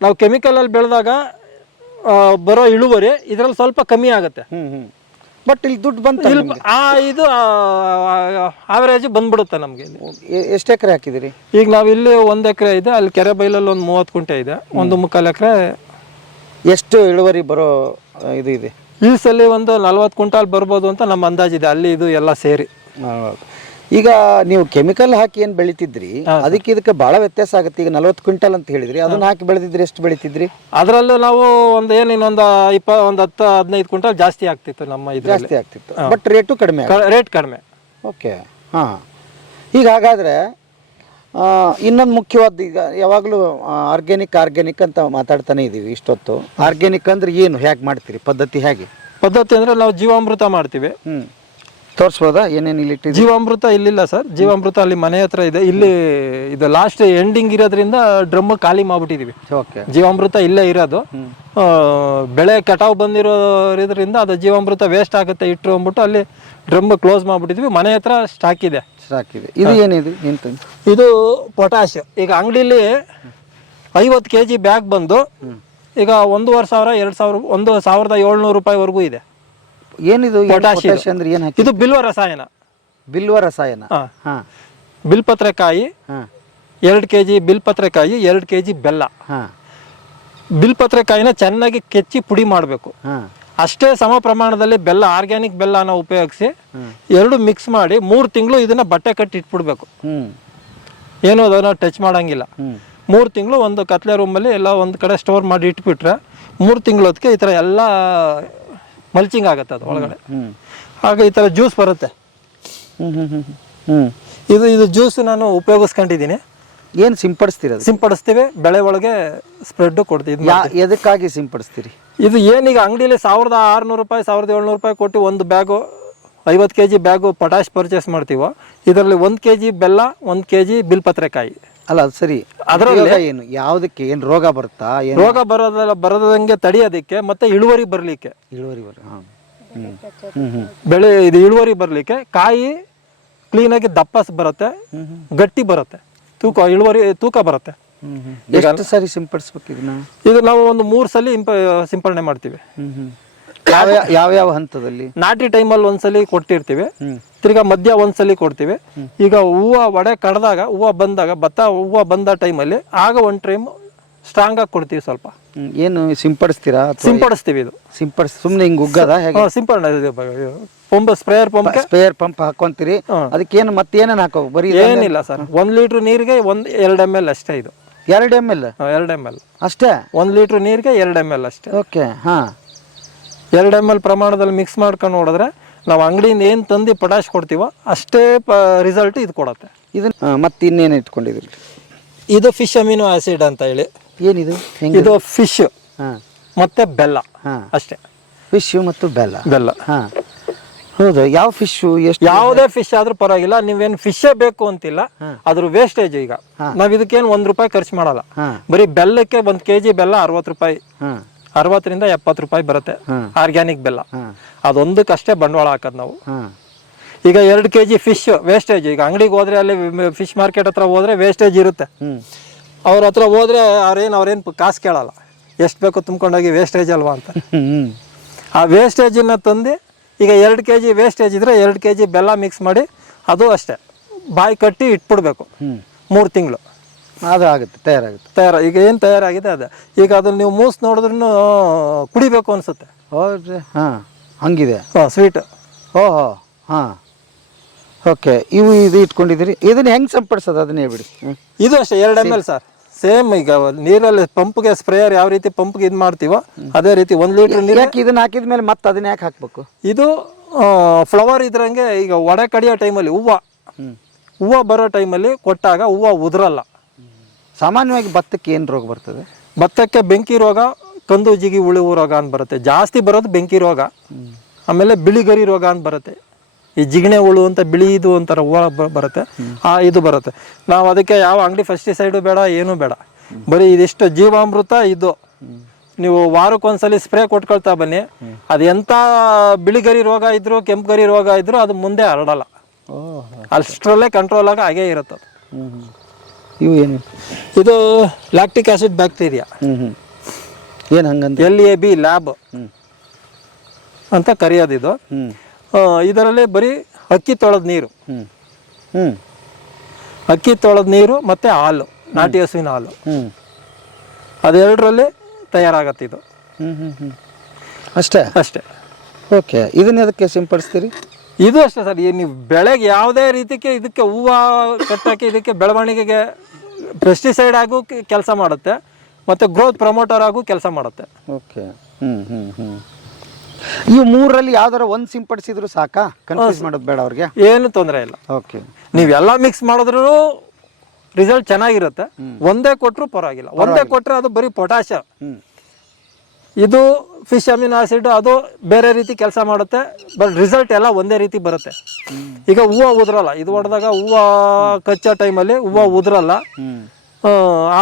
ನಾವು ಕೆಮಿಕಲಲ್ಲಿ ಬೆಳೆದಾಗ ಬರೋ ಇಳುವರಿ ಇದರಲ್ಲಿ ಸ್ವಲ್ಪ ಕಮ್ಮಿ ಆಗುತ್ತೆ. ಬಟ್ ಇಲ್ಲಿ ದುಡ್ಡು ಬಂತ ಇಲ್ಲಿ ಆ ಇದು ಆವರೇಜ್ ಬಂದ್ಬಿಡುತ್ತೆ ನಮಗೆ ಎಷ್ಟು ಎಕರೆ ಹಾಕಿದಿರಿ ಈಗ ನಾವು ಇಲ್ಲಿ ಒಂದು ಎಕರೆ ಇದೆ ಅಲ್ಲಿ ಕೆರೆ ಬೈಲಲ್ಲಿ ಒಂದು ಮೂವತ್ತು ಕುಂಟೆ ಇದೆ. ಒಂದು ಮುಕ್ಕಾಲು ಎಕರೆ ಎಷ್ಟು ಇಳುವರಿ ಬರೋ ಇದು ಇದೆ? ಈ ಸಲ ಒಂದು ನಲ್ವತ್ತು ಕ್ವಿಂಟಾಲ್ ಬರ್ಬೋದು ಅಂತ ನಮ್ಮ ಅಂದಾಜಿದೆ ಅಲ್ಲಿ ಇದು ಎಲ್ಲ ಸೇರಿ. ಈಗ ನೀವು ಕೆಮಿಕಲ್ ಹಾಕಿ ಏನು ಬೆಳಿತಿದ್ರಿ? ಅದಕ್ಕೆ ಇದಕ್ಕೆ ಬಹಳ ವ್ಯತ್ಯಾಸ ಆಗುತ್ತೆ. ಈಗ ನಲ್ವತ್ತು ಕ್ವಿಂಟಲ್ ಅಂತ ಹೇಳಿದ್ರಿ. ಅದನ್ನ ಹಾಕಿ ಬೆಳೆದಿದ್ರಿ ಎಷ್ಟು ಬೆಳಿತಿದ್ರಿ? ಅದರಲ್ಲೂ ನಾವು ಒಂದು ಏನು ಇನ್ನೊಂದು ಇಪ್ಪ ಒಂದು ಹತ್ತು ಹದಿನೈದು ಕ್ವಿಂಟಾಲ್ ಜಾಸ್ತಿ ಆಗ್ತಿತ್ತು ನಮ್ಮ ಇದರಲ್ಲಿ. ಜಾಸ್ತಿ ಆಗ್ತಿತ್ತು. ಬಟ್ ರೇಟು ಕಡಿಮೆ ರೇಟ್ ಕಡಿಮೆ. ಓಕೆ ಹಾಂ. ಈಗ ಹಾಗಾದರೆ ಇನ್ನೊಂದು ಮುಖ್ಯವಾದ ಈಗ ಯಾವಾಗಲೂ ಆರ್ಗ್ಯಾನಿಕ್ ಆರ್ಗ್ಯಾನಿಕ್ ಅಂತ ಮಾತಾಡ್ತಾನೆ ಇದ್ದೀವಿ ಇಷ್ಟೊತ್ತು. ಆರ್ಗ್ಯಾನಿಕ್ ಅಂದ್ರೆ ಏನು? ಹೇಗೆ ಮಾಡ್ತೀರಿ? ಪದ್ಧತಿ ಹೇಗೆ? ಪದ್ಧತಿ ಅಂದ್ರೆ ನಾವು ಜೀವಾಮೃತ ಮಾಡ್ತೀವಿ. ಹ್ಞೂ ತೋರಿಸ್ಬೋದಾ? ಏನೇನು ಇಲ್ಲಿ ಇಟ್ಟಿದ್ದೀವಿ ಜೀವಾಮೃತ ಇಲ್ಲಿಲ್ಲ ಸರ್. ಜೀವಾಮೃತ ಅಲ್ಲಿ ಮನೆ ಹತ್ರ ಇದೆ. ಇಲ್ಲಿ ಇದು ಲಾಸ್ಟ್ ಎಂಡಿಂಗ್ ಇರೋದ್ರಿಂದ ಡ್ರಮ್ ಖಾಲಿ ಮಾಡ್ಬಿಟ್ಟಿದೀವಿ. ಓಕೆ. ಜೀವಾಮೃತ ಇಲ್ಲೇ ಇರೋದು. ಆ, ಬೆಳೆ ಕಟಾವು ಬಂದಿರೋದ್ರಿಂದ ಅದು ಜೀವಾಮೃತ ವೇಸ್ಟ್ ಆಗುತ್ತೆ ಇಟ್ಟರು ಅಂದ್ಬಿಟ್ಟು ಅಲ್ಲಿ ಡ್ರಮ್ ಕ್ಲೋಸ್ ಮಾಡ್ಬಿಟ್ಟಿದ್ವಿ. ಮನೆ ಹತ್ರ ಸ್ಟಾಕ್ ಇದೆ. ಸಾಕಿದೆ ಇದು ಏನಿದೆ? ಏನು ಇದು ಪೊಟ್ಯಾಶ್ ಈಗ ಅಂಗಡಿಲಿ ಐವತ್ತು ಕೆ ಜಿ ಬ್ಯಾಗ್ ಬಂದು ಈಗ ಒಂದೂವರೆ ಸಾವಿರ ಎರಡು ಸಾವಿರ ಒಂದು ಸಾವಿರದ ಏಳ್ನೂರು ರೂಪಾಯಿವರೆಗೂ ಇದೆ. ಏನಿದು? ಪೊಟ್ಯಾಶ್ ಅಂದ್ರೆ ಏನು ಹಾಕಿ ಇದು ಬಿಲ್ವ ರಸಾಯನ. ಬಿಲ್ವ ರಸಾಯನ? ಹಾ. ಬಿಲ್ಪತ್ರೆಕಾಯಿ ಎರಡು ಕೆ ಜಿ ಬಿಲ್ಪತ್ರೆಕಾಯಿ ಎರಡು ಕೆ ಜಿ ಬೆಲ್ಲ ಬಿಲ್ಪತ್ರೆಕಾಯಿನ ಚೆನ್ನಾಗಿ ಕೆಚ್ಚಿ ಪುಡಿ ಮಾಡಬೇಕು. ಹಾಂ. ಅಷ್ಟೇ ಸಮ ಪ್ರಮಾಣದಲ್ಲಿ ಬೆಲ್ಲ ಆರ್ಗ್ಯಾನಿಕ್ ಬೆಲ್ಲನ ಉಪಯೋಗಿಸಿ ಎರಡು ಮಿಕ್ಸ್ ಮಾಡಿ ಮೂರು ತಿಂಗಳು ಇದನ್ನ ಬಟ್ಟೆ ಕಟ್ಟಿ ಇಟ್ಬಿಡ್ಬೇಕು. ಏನು ಅದನ್ನ ಟಚ್ ಮಾಡಂಗಿಲ್ಲ. ಮೂರು ತಿಂಗಳು ಒಂದು ಕತ್ಲೆ ರೂಮಲ್ಲಿ ಎಲ್ಲ ಒಂದು ಕಡೆ ಸ್ಟೋರ್ ಮಾಡಿ ಇಟ್ಬಿಟ್ರೆ ಮೂರು ತಿಂಗಳು ಅದಕ್ಕೆ ಈ ಥರ ಎಲ್ಲ ಮಲ್ಚಿಂಗ್ ಆಗುತ್ತೆ ಅದು ಒಳಗಡೆ. ಹಾಗೆ ಆಗ ಈ ಥರ ಜ್ಯೂಸ್ ಬರುತ್ತೆ. ಇದು ಇದು ಜ್ಯೂಸ್ ನಾನು ಉಪಯೋಗಿಸ್ಕೊಂಡಿದ್ದೀನಿ. ಏನು ಸಿಂಪಡಿಸ್ತೀರ ಸಿಂಪಡಿಸ್ತೀವಿ ಬೆಳೆ ಒಳಗೆ ಸ್ಪ್ರೆಡ್ ಕೊಡ್ತೀವಿ ಯಾ ಎದಕ್ಕಾಗಿ ಸಿಂಪಡಿಸ್ತೀರಿ? ಇದು ಏನೀಗ ಅಂಗಡಿಯಲ್ಲಿ ಸಾವಿರದ ಆರುನೂರು ರೂಪಾಯಿ ಸಾವಿರದ ಏಳ್ನೂರು ರೂಪಾಯಿ ಕೊಟ್ಟು ಒಂದು ಬ್ಯಾಗು ಐವತ್ತು K G bag potash purchase ಮಾಡ್ತೀವೋ ಇದರಲ್ಲಿ ಒಂದು ಕೆ ಜಿ ಬೆಲ್ಲ ಒಂದು ಕೆ ಜಿ ಬಿಲ್ಪತ್ರೆಕಾಯಿ. ಅಲ್ಲ ಅದು ಸರಿ. ಅದರಲ್ಲಿ ಏನು? ಯಾವುದಕ್ಕೆ? ಏನು ರೋಗ ಬರುತ್ತಾ? ಏನು? ರೋಗ ಬರೋದಲ್ಲ ಬರದಂಗೆ ತಡೆಯೋದಕ್ಕೆ ಮತ್ತೆ ಇಳುವರಿ ಬರಲಿಕ್ಕೆ. ಇಳುವರಿ ಬರ ಹಾಂ. ಹ್ಞೂ ಹ್ಞೂ ಹ್ಞೂ ಬೆಳೆ ಇದು ಇಳುವರಿ ಬರಲಿಕ್ಕೆ ಕಾಯಿ ಕ್ಲೀನಾಗಿ ದಪ್ಪಸ್ ಬರುತ್ತೆ ಗಟ್ಟಿ ಬರುತ್ತೆ. ತೂಕ ಇಳುವರಿ ತೂಕ ಬರುತ್ತೆ. ಎಷ್ಟು ಸಾರಿ ಸಿಂಪಡಿಸ್ಬೇಕು ಇದನ್ನ? ಇದು ನಾವು ಒಂದು ಮೂರು ಸಲ ಇಂಪ ಸಿಂಪರಣೆ ಮಾಡ್ತೀವಿ. ಯಾವ ಯಾವ ಹಂತದಲ್ಲಿ? ನಾಟಿ ಟೈಮಲ್ಲಿ ಒಂದ್ಸಲಿ ಕೊಟ್ಟಿರ್ತೀವಿ. ತಿರ್ಗಾ ಮಧ್ಯ ಒಂದ್ಸಲಿ ಕೊಡ್ತೀವಿ. ಈಗ ಹೂವು ಒಡೆ ಕಡ್ದಾಗ ಹೂವು ಬಂದಾಗ ಭತ್ತ ಹೂವು ಬಂದ ಟೈಮಲ್ಲಿ ಆಗ ಒಂದು ಟೈಮ್ ಸ್ಟ್ರಾಂಗ್ ಆಗಿ ಕೊಡ್ತೀವಿ ಸ್ವಲ್ಪ. ಏನು ಸಿಂಪಡಿಸ್ತೀರಾ ಸಿಂಪಡಿಸ್ತೀವಿ ಇದು. ಸಿಂಪಡಿಸ್ ಸುಮ್ಮನೆ ಹಿಂಗೆ ಉಗ್ಗದ ಹೇಗೆ? ಸಿಂಪಡಣೆ pump sprayer pump sprayer pump ಹಾಕೊಂತೀರಿ. ಅದಕ್ಕೇನು ಮತ್ತೇನೇನು ಹಾಕೋ ಬರೀ ಏನಿಲ್ಲ ಸರ್. ಒಂದು ಲೀಟರ್ ನೀರಿಗೆ ಒಂದು ಎರಡು ಎಂ ಎಲ್ ಅಷ್ಟೇ ಇದು. ಎರಡು ಎಂ ಎಲ್ ಎರಡು ಎಂ ಎಲ್ ಅಷ್ಟೇ? ಒಂದು ಲೀಟರ್ ನೀರಿಗೆ ಎರಡು ಎಂ ಎಲ್ ಅಷ್ಟೇ. ಓಕೆ ಹಾ. ಎರಡು ಎಂ ಎಲ್ ಪ್ರಮಾಣದಲ್ಲಿ ಮಿಕ್ಸ್ ಮಾಡ್ಕೊಂಡು ನೋಡಿದ್ರೆ ನಾವು ಅಂಗಡಿಯಿಂದ ಏನು ತಂದು ಪಟಾಶ್ ಕೊಡ್ತೀವೋ ಅಷ್ಟೇ ರಿಸಲ್ಟ್ ಇದು ಕೊಡುತ್ತೆ. ಇದನ್ನ ಮತ್ತೆ ಇನ್ನೇನು ಇಟ್ಕೊಂಡಿದ್ರಿ ಇದು ಫಿಶ್ ಅಮಿನೋ ಆಸಿಡ್ ಅಂತ ಹೇಳಿ. ಏನಿದು? ಇದು ಫಿಶ್ ಮತ್ತೆ ಬೆಲ್ಲ. ಅಷ್ಟೇ. ಫಿಶ್ ಮತ್ತು ಬೆಲ್ಲ. ಬೆಲ್ಲ. ಹೌದು ಯಾವ ಫಿಶ್ ಎಷ್ಟು ಯಾವುದೇ ಫಿಶ್ ಆದ್ರೂ ಪರವಾಗಿಲ್ಲ ನೀವೇನು ಫಿಶೇ ಬೇಕು ಅಂತಿಲ್ಲ ಅದ್ರ ವೇಸ್ಟೇಜ್ ಈಗ. ನಾವ್ ಇದಕ್ಕೇನು ಒಂದ್ ರೂಪಾಯಿ ಖರ್ಚು ಮಾಡಲ್ಲ. ಬರೀ ಬೆಲ್ಲಕ್ಕೆ ಒಂದ್ ಕೆಜಿ ಬೆಲ್ಲ ಅರವತ್ತು ರೂಪಾಯಿ. ಅರವತ್ತರಿಂದ ಎಪ್ಪತ್ತು ರೂಪಾಯಿ ಬರುತ್ತೆ ಆರ್ಗ್ಯಾನಿಕ್ ಬೆಲ್ಲ. ಅದೊಂದಕ್ಕಷ್ಟೇ ಬಂಡವಾಳ ಹಾಕದ್ ನಾವು. ಈಗ ಎರಡು ಕೆ ಜಿ ಫಿಶ್ ವೇಸ್ಟೇಜ್ ಈಗ ಅಂಗಡಿಗೆ ಹೋದ್ರೆ ಅಲ್ಲಿ ಫಿಶ್ ಮಾರ್ಕೆಟ್ ಹತ್ರ ಹೋದ್ರೆ ವೇಸ್ಟೇಜ್ ಇರುತ್ತೆ. ಅವ್ರ ಹತ್ರ ಹೋದ್ರೆ ಅವ್ರೇನು ಅವ್ರೇನು ಕಾಸು ಕೇಳಲ್ಲ. ಎಷ್ಟು ಬೇಕೋ ತುಂಬ್ಕೊಂಡೋಗಿ ವೇಸ್ಟೇಜ್ ಅಲ್ವಾ ಅಂತ. ಹ್ಞೂ ಆ ವೇಸ್ಟೇಜನ್ನ ತಂದು ಈಗ ಎರಡು ಕೆ ಜಿ ವೇಸ್ಟೇಜ್ ಇದ್ರೆ ಎರಡು ಕೆ ಜಿ ಬೆಲ್ಲ ಮಿಕ್ಸ್ ಮಾಡಿ ಅದು ಅಷ್ಟೇ. ಬಾಯಿ ಕಟ್ಟಿ ಇಟ್ಬಿಡ್ಬೇಕು. ಮೂರು ತಿಂಗಳು. ಅದು ಆಗುತ್ತೆ ತಯಾರಾಗುತ್ತೆ. ತಯಾರ ಈಗ ಏನು ತಯಾರಾಗಿದೆ ಅದೇ. ಈಗ ಅದನ್ನ ನೀವು ಮೂಸ್ ನೋಡಿದ್ರೂ ಕುಡಿಬೇಕು ಅನ್ಸುತ್ತೆ. ಹೌದು ಹಾಂ ಹಂಗಿದೆ. ಹಾಂ ಸ್ವೀಟ್ ಓಹೋ ಹಾಂ. ಓಕೆ ಇವು ಇದು ಇಟ್ಕೊಂಡಿದ್ದೀರಿ. ಇದನ್ನ ಹೆಂಗೆ ಸಂಪಡಿಸೋದು? ಅದನ್ನ ಹೇಳ್ಬಿಡಿ. ಇದು ಅಷ್ಟೇ ಎರಡು ಎಂ ಎಲ್ ಸರ್. ಸೇಮ್ ಈಗ ನೀರಲ್ಲಿ ಪಂಪ್ಗೆ ಸ್ಪ್ರೇಯರ್ ಯಾವ ರೀತಿ ಪಂಪ್ಗೆ ಇದು ಮಾಡ್ತೀವೋ ಅದೇ ರೀತಿ ಒಂದು ಲೀಟರ್ ನೀರು ಯಾಕೆ ಇದನ್ನ ಹಾಕಿದ ಮೇಲೆ ಮತ್ತೆ ಅದನ್ನ ಯಾಕೆ ಹಾಕಬೇಕು? ಇದು ಫ್ಲವರ್ ಇದ್ರಂಗೆ ಈಗ ಒಡೆ ಕಡಿಯೋ ಟೈಮಲ್ಲಿ ಹೂವು ಹೂವು ಬರೋ ಟೈಮಲ್ಲಿ ಕೊಟ್ಟಾಗ ಹೂವು ಉದುರಲ್ಲ. ಸಾಮಾನ್ಯವಾಗಿ ಭತ್ತಕ್ಕೆ ಏನು ರೋಗ ಬರ್ತದೆ? ಭತ್ತಕ್ಕೆ ಬೆಂಕಿ ರೋಗ ಕಂದು ಜಿಗಿ ಉಳುವು ರೋಗ ಅಂತ ಬರುತ್ತೆ. ಜಾಸ್ತಿ ಬರೋದು ಬೆಂಕಿ ರೋಗ. ಆಮೇಲೆ ಬಿಳಿಗರಿ ರೋಗ ಅಂತ ಬರುತ್ತೆ. ಈ ಜಿಗಣೆ ಹುಳು ಅಂತ ಬಿಳಿ ಇದು ಒಂಥರ ಹೂವು ಬರುತ್ತೆ. ಆ ಇದು ಬರುತ್ತೆ. ನಾವು ಅದಕ್ಕೆ ಯಾವ ಅಂಗಡಿ ಫೆಸ್ಟಿಸೈಡು ಬೇಡ ಏನೂ ಬೇಡ. ಬರೀ ಇದಿಷ್ಟು ಜೀವಾಮೃತ ಇದು. ನೀವು ವಾರಕ್ಕೊಂದ್ಸಲಿ ಸ್ಪ್ರೇ ಕೊಟ್ಕೊಳ್ತಾ ಬನ್ನಿ. ಅದು ಎಂಥ ಬಿಳಿಗರಿ ರೋಗ ಇದ್ರು ಕೆಂಪು ಗರಿ ರೋಗ ಇದ್ರು ಅದು ಮುಂದೆ ಹರಡಲ್ಲ. ಅಷ್ಟರಲ್ಲೇ ಕಂಟ್ರೋಲ್ ಆಗ ಹಾಗೇ ಇರುತ್ತೆ ಇವು ಏನು ಇದು ಲ್ಯಾಕ್ಟಿಕ್ ಆಸಿಡ್ ಬ್ಯಾಕ್ಟೀರಿಯಾ ಏನು ಹಂಗಂತ? ಎಲ್ ಎ ಬಿ ಲ್ಯಾಬ್ ಅಂತ ಕರೆಯೋದು ಇದು. ಇದರಲ್ಲಿ ಬರೀ ಅಕ್ಕಿ ತೊಳೆದ ನೀರು. ಹ್ಞೂ ಹ್ಞೂ ಅಕ್ಕಿ ತೊಳೆದ ನೀರು ಮತ್ತೆ ಹಾಲು ನಾಟಿ ಹಸುವಿನ ಹಾಲು. ಹ್ಞೂ ಅದೆರಡರಲ್ಲಿ ತಯಾರಾಗತ್ತೆ ಇದು. ಹ್ಞೂ ಹ್ಞೂ ಹ್ಞೂ ಅಷ್ಟೇ? ಅಷ್ಟೇ. ಓಕೆ ಇದನ್ನ ಅದಕ್ಕೆ ಸಿಂಪಡಿಸ್ತೀರಿ? ಇದು ಅಷ್ಟೇ ಸರ್ ಈ ನೀವು ಬೆಳೆಗೆ ಯಾವುದೇ ರೀತಿಗೆ ಇದಕ್ಕೆ ಹೂವು ಕಟ್ಟಕ್ಕೆ ಇದಕ್ಕೆ ಬೆಳವಣಿಗೆಗೆ ಪೆಸ್ಟಿಸೈಡ್ ಆಗು ಕೆಲಸ ಮಾಡುತ್ತೆ ಮತ್ತು ಗ್ರೋತ್ ಪ್ರಮೋಟರ್ ಆಗು ಕೆಲಸ ಮಾಡುತ್ತೆ. ಓಕೆ. ಹ್ಞೂ ಹ್ಞೂ ಹ್ಞೂ ಇವು ಮೂರರಲ್ಲಿ ಯಾವ್ದಾರ ಒಂದ್ ಸಿಂಪಡಿಸಿದ್ರು ಸಾಕಾ? ಕನ್ಫ್ಯೂಸ್ ಮಾಡೋದು ಬೇಡ ಅವ್ರಿಗೆ. ಏನು ತೊಂದರೆ ಇಲ್ಲ. ಓಕೆ ನೀವೆಲ್ಲ ಮಿಕ್ಸ್ ಮಾಡಿದ್ರು ರಿಸಲ್ಟ್ ಚೆನ್ನಾಗಿರುತ್ತೆ. ಒಂದೇ ಕೊಟ್ಟರು ಪರವಾಗಿಲ್ಲ. ಒಂದೇ ಕೊಟ್ಟರೆ ಅದು ಬರೀ ಪೊಟ್ಯಾಶ ಇದು ಫಿಶ್ ಅಮಿನೋ ಆಸಿಡ್ ಅದು ಬೇರೆ ರೀತಿ ಕೆಲಸ ಮಾಡುತ್ತೆ ಬಟ್ ರಿಸಲ್ಟ್ ಎಲ್ಲ ಒಂದೇ ರೀತಿ ಬರುತ್ತೆ. ಈಗ ಹೂವು ಉದ್ರಲ್ಲ ಇದು ಹೊಡೆದಾಗ ಹೂವು ಕಚ್ಚೋ ಟೈಮಲ್ಲಿ ಹೂವು ಉದ್ರಲ್ಲ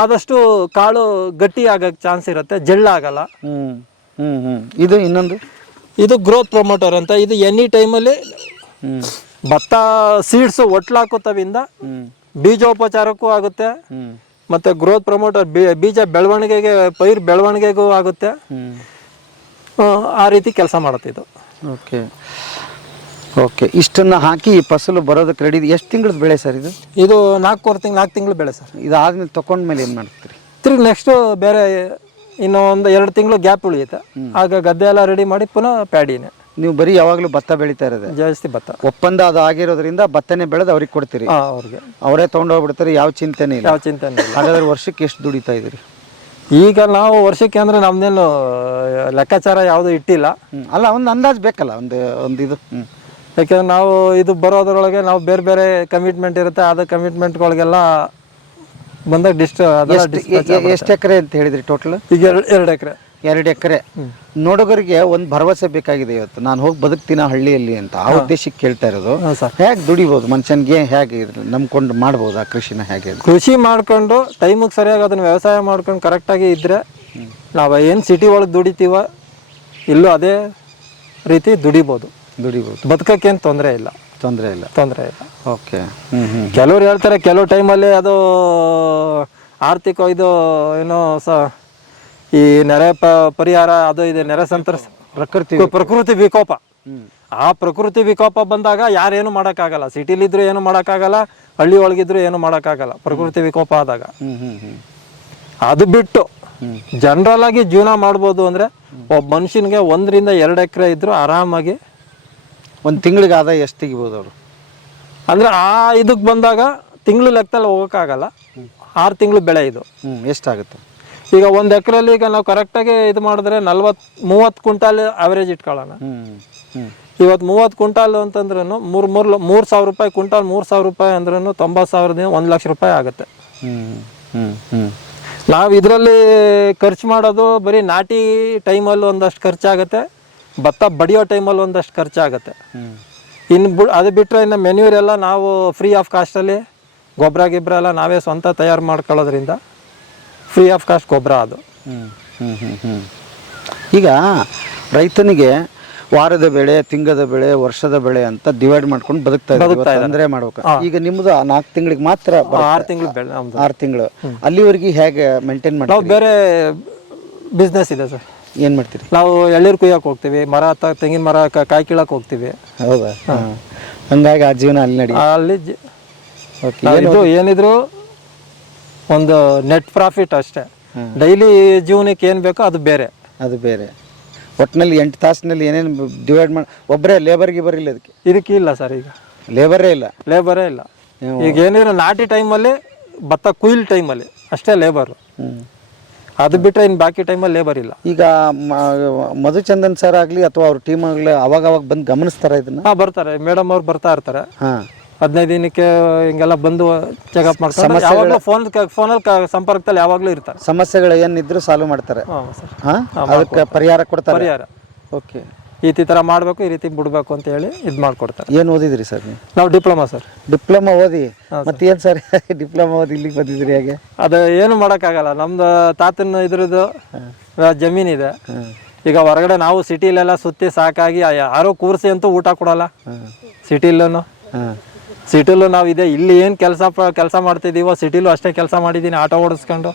ಆದಷ್ಟು ಕಾಳು ಗಟ್ಟಿ ಆಗಕ್ಕೆ ಚಾನ್ಸ್ ಇರುತ್ತೆ ಜಳ್ಳಾಗಲ್ಲ ಹ್ಞೂ ಹ್ಞೂ ಹ್ಞೂ ಇದು ಇನ್ನೊಂದು? ಇದು ಗ್ರೋತ್ ಪ್ರಮೋಟರ್ ಅಂತ. ಇದು ಎನಿ ಟೈಮಲ್ಲಿ ಭತ್ತ ಸೀಡ್ಸ್ ಒಟ್ಲಾಕೋತವಿಂದ ಬೀಜೋಪಚಾರಕ್ಕೂ ಆಗುತ್ತೆ. ಮತ್ತೆ ಗ್ರೋತ್ ಪ್ರಮೋಟರ್ ಬೀಜ ಬೆಳವಣಿಗೆಗೆ ಪೈರ್ ಬೆಳವಣಿಗೆಗೂ ಆಗುತ್ತೆ. ಆ, ರೀತಿ ಕೆಲಸ ಮಾಡುತ್ತೆ ಇದು. ಓಕೆ. ಓಕೆ. ಇಷ್ಟನ್ನ ಹಾಕಿ ಈ ಫಸಲು ಬರೋದಕ್ಕೆ ರೆಡಿ ಎಷ್ಟು ತಿಂಗಳ ಬೆಳೆ ಸರ್ ಇದು? ಇದು ನಾಲ್ಕೂವರೆ ತಿಂಗಳು ನಾಲ್ಕು ತಿಂಗಳು ಬೆಳೆ ಸರ್. ಇದು ಆದ್ಮೇಲೆ ತಗೊಂಡ್ಮೇಲೆ ಏನು ಮಾಡ್ತೀರಿ? ತಿರ್ಗಿ ನೆಕ್ಸ್ಟು ಬೇರೆ ಇನ್ನು ಒಂದು ಎರಡು ತಿಂಗಳು ಗ್ಯಾಪ್ ಉಳಿಯುತ್ತೆ. ಆಗ ಗದ್ದೆ ಎಲ್ಲ ರೆಡಿ ಮಾಡಿ ಪುನಃ ಪ್ಯಾಡಿನೇ ನೀವು ಬರೀ ಯಾವಾಗಲೂ ಭತ್ತ ಬೆಳೀತಾ ಇರೋದು? ಜಾಸ್ತಿ ಭತ್ತ. ಒಪ್ಪಂದ ಅದು ಆಗಿರೋದ್ರಿಂದ ಭತ್ತನೇ ಬೆಳೆದು ಅವ್ರಿಗೆ ಕೊಡ್ತೀರಿ? ಹಾಂ ಅವ್ರಿಗೆ. ಅವರೇ ತೊಗೊಂಡೋಗ್ಬಿಡ್ತಾರೆ ಯಾವ ಚಿಂತೆನೆ ಇಲ್ಲ. ಯಾವ ಚಿಂತೆ ಇಲ್ಲ. ಹಾಗಾದ್ರೆ ವರ್ಷಕ್ಕೆ ಎಷ್ಟು ದುಡಿತಾ ಇದ್ದೀರಿ? ಈಗ ನಾವು ವರ್ಷಕ್ಕೆ ಅಂದರೆ ನಮ್ದೇನು ಲೆಕ್ಕಾಚಾರ ಯಾವುದು ಇಟ್ಟಿಲ್ಲ. ಹ್ಮ್. ಅಲ್ಲ ಒಂದು ಅಂದಾಜು ಬೇಕಲ್ಲ ಒಂದು ಒಂದು ಇದು? ಯಾಕಂದ್ರೆ ಯಾಕೆಂದ್ರೆ ನಾವು ಇದು ಬರೋದ್ರೊಳಗೆ ನಾವು ಬೇರೆ ಬೇರೆ ಕಮಿಟ್ಮೆಂಟ್ ಇರುತ್ತೆ ಅದ ಕಮಿಟ್ಮೆಂಟ್ಗಳಿಗೆಲ್ಲ ಬಂದಾಗ ಡಿಸ್ಟ್ ಎಷ್ಟು ಎಕರೆ ಅಂತ ಹೇಳಿದ್ರಿ ಟೋಟಲ್ ಈಗ ಎರಡು ಎರಡು ಎಕರೆ. ಎರಡು ಎಕರೆ. ನೋಡೋಗರಿಗೆ ಒಂದು ಭರವಸೆ ಬೇಕಾಗಿದೆ ಇವತ್ತು. ನಾನು ಹೋಗಿ ಬದುಕ್ತೀನ ಹಳ್ಳಿಯಲ್ಲಿ ಅಂತ ಆ ಉದ್ದೇಶಕ್ಕೆ ಕೇಳ್ತಾ ಇರೋದು. ಸರ್. ಹೇಗೆ ದುಡಿಬಹುದು ಮನುಷ್ಯನ್ಗೆ ಹೇಗೆ ನಂಬ್ಕೊಂಡು ಮಾಡ್ಬೋದು ಆ ಕೃಷಿನ ಹೇಗೆ ಕೃಷಿ ಮಾಡ್ಕೊಂಡು ಟೈಮಿಗೆ ಸರಿಯಾಗಿ ಅದನ್ನ ವ್ಯವಸಾಯ ಮಾಡ್ಕೊಂಡು ಕರೆಕ್ಟಾಗಿ ಇದ್ರೆ ನಾವು ಏನು ಸಿಟಿ ಒಳಗೆ ದುಡಿತೀವ ಇಲ್ಲೂ ಅದೇ ರೀತಿ ದುಡಿಬೋದು. ದುಡಿಬೋದು. ಬದುಕಕ್ಕೇನು ತೊಂದರೆ ಇಲ್ಲ. ತೊಂದರೆ ಇಲ್ಲ. ತೊಂದರೆ ಇಲ್ಲ. ಓಕೆ ಹ್ಞೂ ಹ್ಞೂ ಕೆಲವ್ರು ಹೇಳ್ತಾರೆ ಕೆಲವು ಟೈಮಲ್ಲಿ ಅದು ಆರ್ಥಿಕ ಇದು ಏನು ಸ ಈ ನೆರೆ ಪ ಪರಿಹಾರ ಅದು ಇದೆ ನೆರೆ ಸಂತರ ಪ್ರಕೃತಿ ಪ್ರಕೃತಿ ವಿಕೋಪ. ಆ ಪ್ರಕೃತಿ ವಿಕೋಪ ಬಂದಾಗ ಯಾರೇನು ಮಾಡೋಕ್ಕಾಗಲ್ಲ. ಸಿಟಿಲಿದ್ರೂ ಏನು ಮಾಡೋಕ್ಕಾಗಲ್ಲ ಹಳ್ಳಿ ಒಳಗಿದ್ರು ಏನು ಮಾಡೋಕ್ಕಾಗಲ್ಲ. ಪ್ರಕೃತಿ ವಿಕೋಪ ಆದಾಗ. ಅದು ಬಿಟ್ಟು ಜನರಲ್ ಆಗಿ ಜೀವನ ಮಾಡ್ಬೋದು ಅಂದ್ರೆ ಒಬ್ಬ ಮನುಷ್ಯನಿಗೆ ಒಂದರಿಂದ ಎರಡು ಎಕರೆ ಇದ್ದರೂ ಆರಾಮಾಗಿ ಒಂದು ತಿಂಗಳಿಗೆ ಆದಾಯ ಎಷ್ಟು ತೆಗಿಬೋದು ಅವರು? ಅಂದರೆ ಆ ಇದಕ್ಕೆ ಬಂದಾಗ ತಿಂಗಳು ಲೆಕ್ಕದಲ್ಲಿ ಹೋಗೋಕ್ಕಾಗಲ್ಲ. ಆರು ತಿಂಗಳು ಬೆಳೆ ಇದು. ಹ್ಞೂ ಎಷ್ಟಾಗುತ್ತೆ ಈಗ ಒಂದು ಎಕರೆಲಿ ಈಗ ನಾವು ಕರೆಕ್ಟಾಗಿ ಇದು ಮಾಡಿದ್ರೆ ನಲ್ವತ್ತು ಮೂವತ್ತು ಕ್ವಿಂಟಾಲ್ ಅವರೇಜ್ ಇಟ್ಕೊಳ್ಳೋಣ. ಇವತ್ತು ಮೂವತ್ತು ಕ್ವಿಂಟಾಲ್ ಅಂತಂದ್ರೂ ಮೂರು ಮೂರು ಮೂರು ಸಾವಿರ ರೂಪಾಯಿ ಕ್ವಿಂಟಾಲ್ ಮೂರು ಸಾವಿರ ರೂಪಾಯಿ ಅಂದ್ರೂ ತೊಂಬತ್ತು ಸಾವಿರದಿಂದ ಒಂದು ಲಕ್ಷ ರೂಪಾಯಿ ಆಗುತ್ತೆ. ಹ್ಞೂ ಹ್ಞೂ ಹ್ಞೂ ನಾವು ಇದರಲ್ಲಿ ಖರ್ಚು ಮಾಡೋದು ಬರೀ ನಾಟಿ ಟೈಮಲ್ಲಿ ಒಂದಷ್ಟು ಖರ್ಚಾಗುತ್ತೆ. ಭತ್ತ ಬಡಿಯೋ ಟೈಮಲ್ಲಿ ಒಂದಷ್ಟು ಖರ್ಚಾಗುತ್ತೆ. ಇನ್ನು ಬು ಅದು ಬಿಟ್ಟರೆ ಇನ್ನು ಮೆನ್ಯೂರ್ ಎಲ್ಲ ನಾವು ಫ್ರೀ ಆಫ್ ಕಾಸ್ಟಲ್ಲಿ ಗೊಬ್ಬರ ಗಿಬ್ಬರ ಎಲ್ಲ ನಾವೇ ಸ್ವಂತ ತಯಾರು ಮಾಡ್ಕೊಳ್ಳೋದ್ರಿಂದ ಫ್ರೀ ಆಫ್ ಕಾಸ್ಟ್ ಗೊಬ್ಬರ ಅದು. ಈಗ ರೈತನಿಗೆ ವಾರದ ಬೆಳೆ ತಿಂಗದ ಬೆಳೆ ವರ್ಷದ ಬೆಳೆ ಅಂತ ಡಿವೈಡ್ ಮಾಡ್ಕೊಂಡು ಬದುಕ್ತಾ ಇದ್ದಾರೆ. ತೊಂದರೆ ಮಾಡ್ಬೇಕು. ಈಗ ನಿಮ್ದು ನಾಲ್ಕು ತಿಂಗಳಿಗೆ ಮಾತ್ರ ಆರು ತಿಂಗಳು ಬೆಳೆ ಆರು ತಿಂಗಳು. ಅಲ್ಲಿವರೆಗೆ ಹೇಗೆ ಮೇಂಟೈನ್ ಮಾಡ್ತೀವಿ ಬೇರೆ ಬಿಸ್ನೆಸ್ ಇದೆ ಸರ್. ಏನು ಮಾಡ್ತೀರಿ? ನಾವು ಎಳ್ಳೀರು ಕುಯ್ಯಕ್ಕೆ ಹೋಗ್ತೀವಿ ಮರ ತ ತೆಂಗಿನ ಮರ ಕ- ಕಾಯಿ ಕೀಳಕ್ಕೆ ಹೋಗ್ತೀವಿ. ಹೌದಾ? ಹಂಗಾಗಿ ಆ ಜೀವನ ಅಲ್ಲಿ ನಡಿ ಅಲ್ಲಿ ಜಿ- ಓಕೆ ನಾವು ಇದು ಏನಿದ್ರು ಒಂದು ನೆಟ್ ಪ್ರಾಫಿಟ್ ಅಷ್ಟೇ. ಡೈಲಿ ಜೀವನಕ್ಕೆ ಏನು ಬೇಕೋ ಅದು ಬೇರೆ. ಅದು ಬೇರೆ. ಒಟ್ಟಿನಲ್ಲಿ ಎಂಟು ತಾಸಿನಲ್ಲಿ ಏನೇನು ಡಿವೈಡ್ ಮಾಡಿ ಒಬ್ಬರೇ ಲೇಬರ್ ಗಿಬರ್ ಇಲ್ಲ ಅದಕ್ಕೆ. ಇದಕ್ಕೆ ಇಲ್ಲ ಸರ್ ಈಗ. ಲೇಬರೇ ಇಲ್ಲ? ಲೇಬರೇ ಇಲ್ಲ. ಈಗ ಏನಿದ್ರು ನಾಟಿ ಟೈಮಲ್ಲಿ ಭತ್ತ ಕುಯ್ಲ್ ಟೈಮಲ್ಲಿ ಅಷ್ಟೇ ಲೇಬರು ಅದು ಬಿಟ್ಟರೆ ಇನ್ನು ಬಾಕಿ ಟೈಮಲ್ಲಿ ಲೇಬರ್ ಇಲ್ಲ. ಈಗ ಮ- ಮಧುಚಂದನ್ ಸರ್ ಆಗಲಿ ಅಥವಾ ಅವ್ರ ಟೀಮ್ ಆಗಲಿ ಅವಾಗ ಅವಾಗ ಬಂದು ಗಮನಿಸ್ತಾರೆ ಇದನ್ನ? ಹಾಂ ಬರ್ತಾರೆ. ಮೇಡಮ್ ಅವ್ರು ಬರ್ತಾ ಇರ್ತಾರೆ. ಹಾಂ. ಹದಿನೈದು ದಿನಕ್ಕೆ ಹಿಂಗೆಲ್ಲ ಬಂದು ಚೆಕಪ್ ಮಾಡ್ತಾರೆ. ಯಾವಾಗಲೂ ಫೋನ್ ಫೋನಲ್ಲಿ ಸಂಪರ್ಕದಲ್ಲಿ ಯಾವಾಗಲೂ ಇರ್ತಾರೆ. ಸಮಸ್ಯೆಗಳು ಏನಿದ್ರು ಸಾಲ್ವ್ ಮಾಡ್ತಾರೆ. ಹಾಂ ಸರ್. ಹಾಂ? ಅದಕ್ಕೆ ಪರಿಹಾರ ಕೊಡ್ತಾರೆ? ಪರಿಹಾರ. ಓಕೆ ಈ ರೀತಿ ಥರ ಮಾಡಬೇಕು ಈ ರೀತಿ ಬಿಡಬೇಕು ಅಂತ ಹೇಳಿ ಇದು ಮಾಡಿಕೊಡ್ತಾರೆ. ಏನು ಓದಿದ್ರಿ ಸರ್ ನೀವು? ನಾವು ಡಿಪ್ಲೊಮಾ ಸರ್. ಡಿಪ್ಲೊಮಾ ಓದಿ? ಮತ್ತೇನು ಸರ್ *laughs* ಡಿಪ್ಲೊಮಾ ಓದಿ ಇಲ್ಲಿಗೆ ಬಂದಿದ್ರಿ ಹಾಗೆ? ಅದು ಏನು ಮಾಡೋಕ್ಕಾಗಲ್ಲ. ನಮ್ದು ತಾತನ ಇದ್ರದ್ದು ಜಮೀನಿದೆ ಈಗ ಹೊರಗಡೆ ನಾವು ಸಿಟಿಲೆಲ್ಲ ಸುತ್ತಿ ಸಾಕಾಗಿ ಯಾರೋ ಕೂರಿಸಿ ಅಂತೂ ಊಟ ಕೊಡಲ್ಲ. ಸಿಟಿಲೂ ಸಿಟಿಲೂ ನಾವು ಇದೆ. ಇಲ್ಲಿ ಏನು ಕೆಲಸ ಕೆಲಸ ಮಾಡ್ತಿದ್ದೀವೋ ಸಿಟಿಲೂ ಅಷ್ಟೇ ಕೆಲಸ ಮಾಡಿದ್ದೀನಿ ಆಟೋ ಓಡಿಸ್ಕೊಂಡು.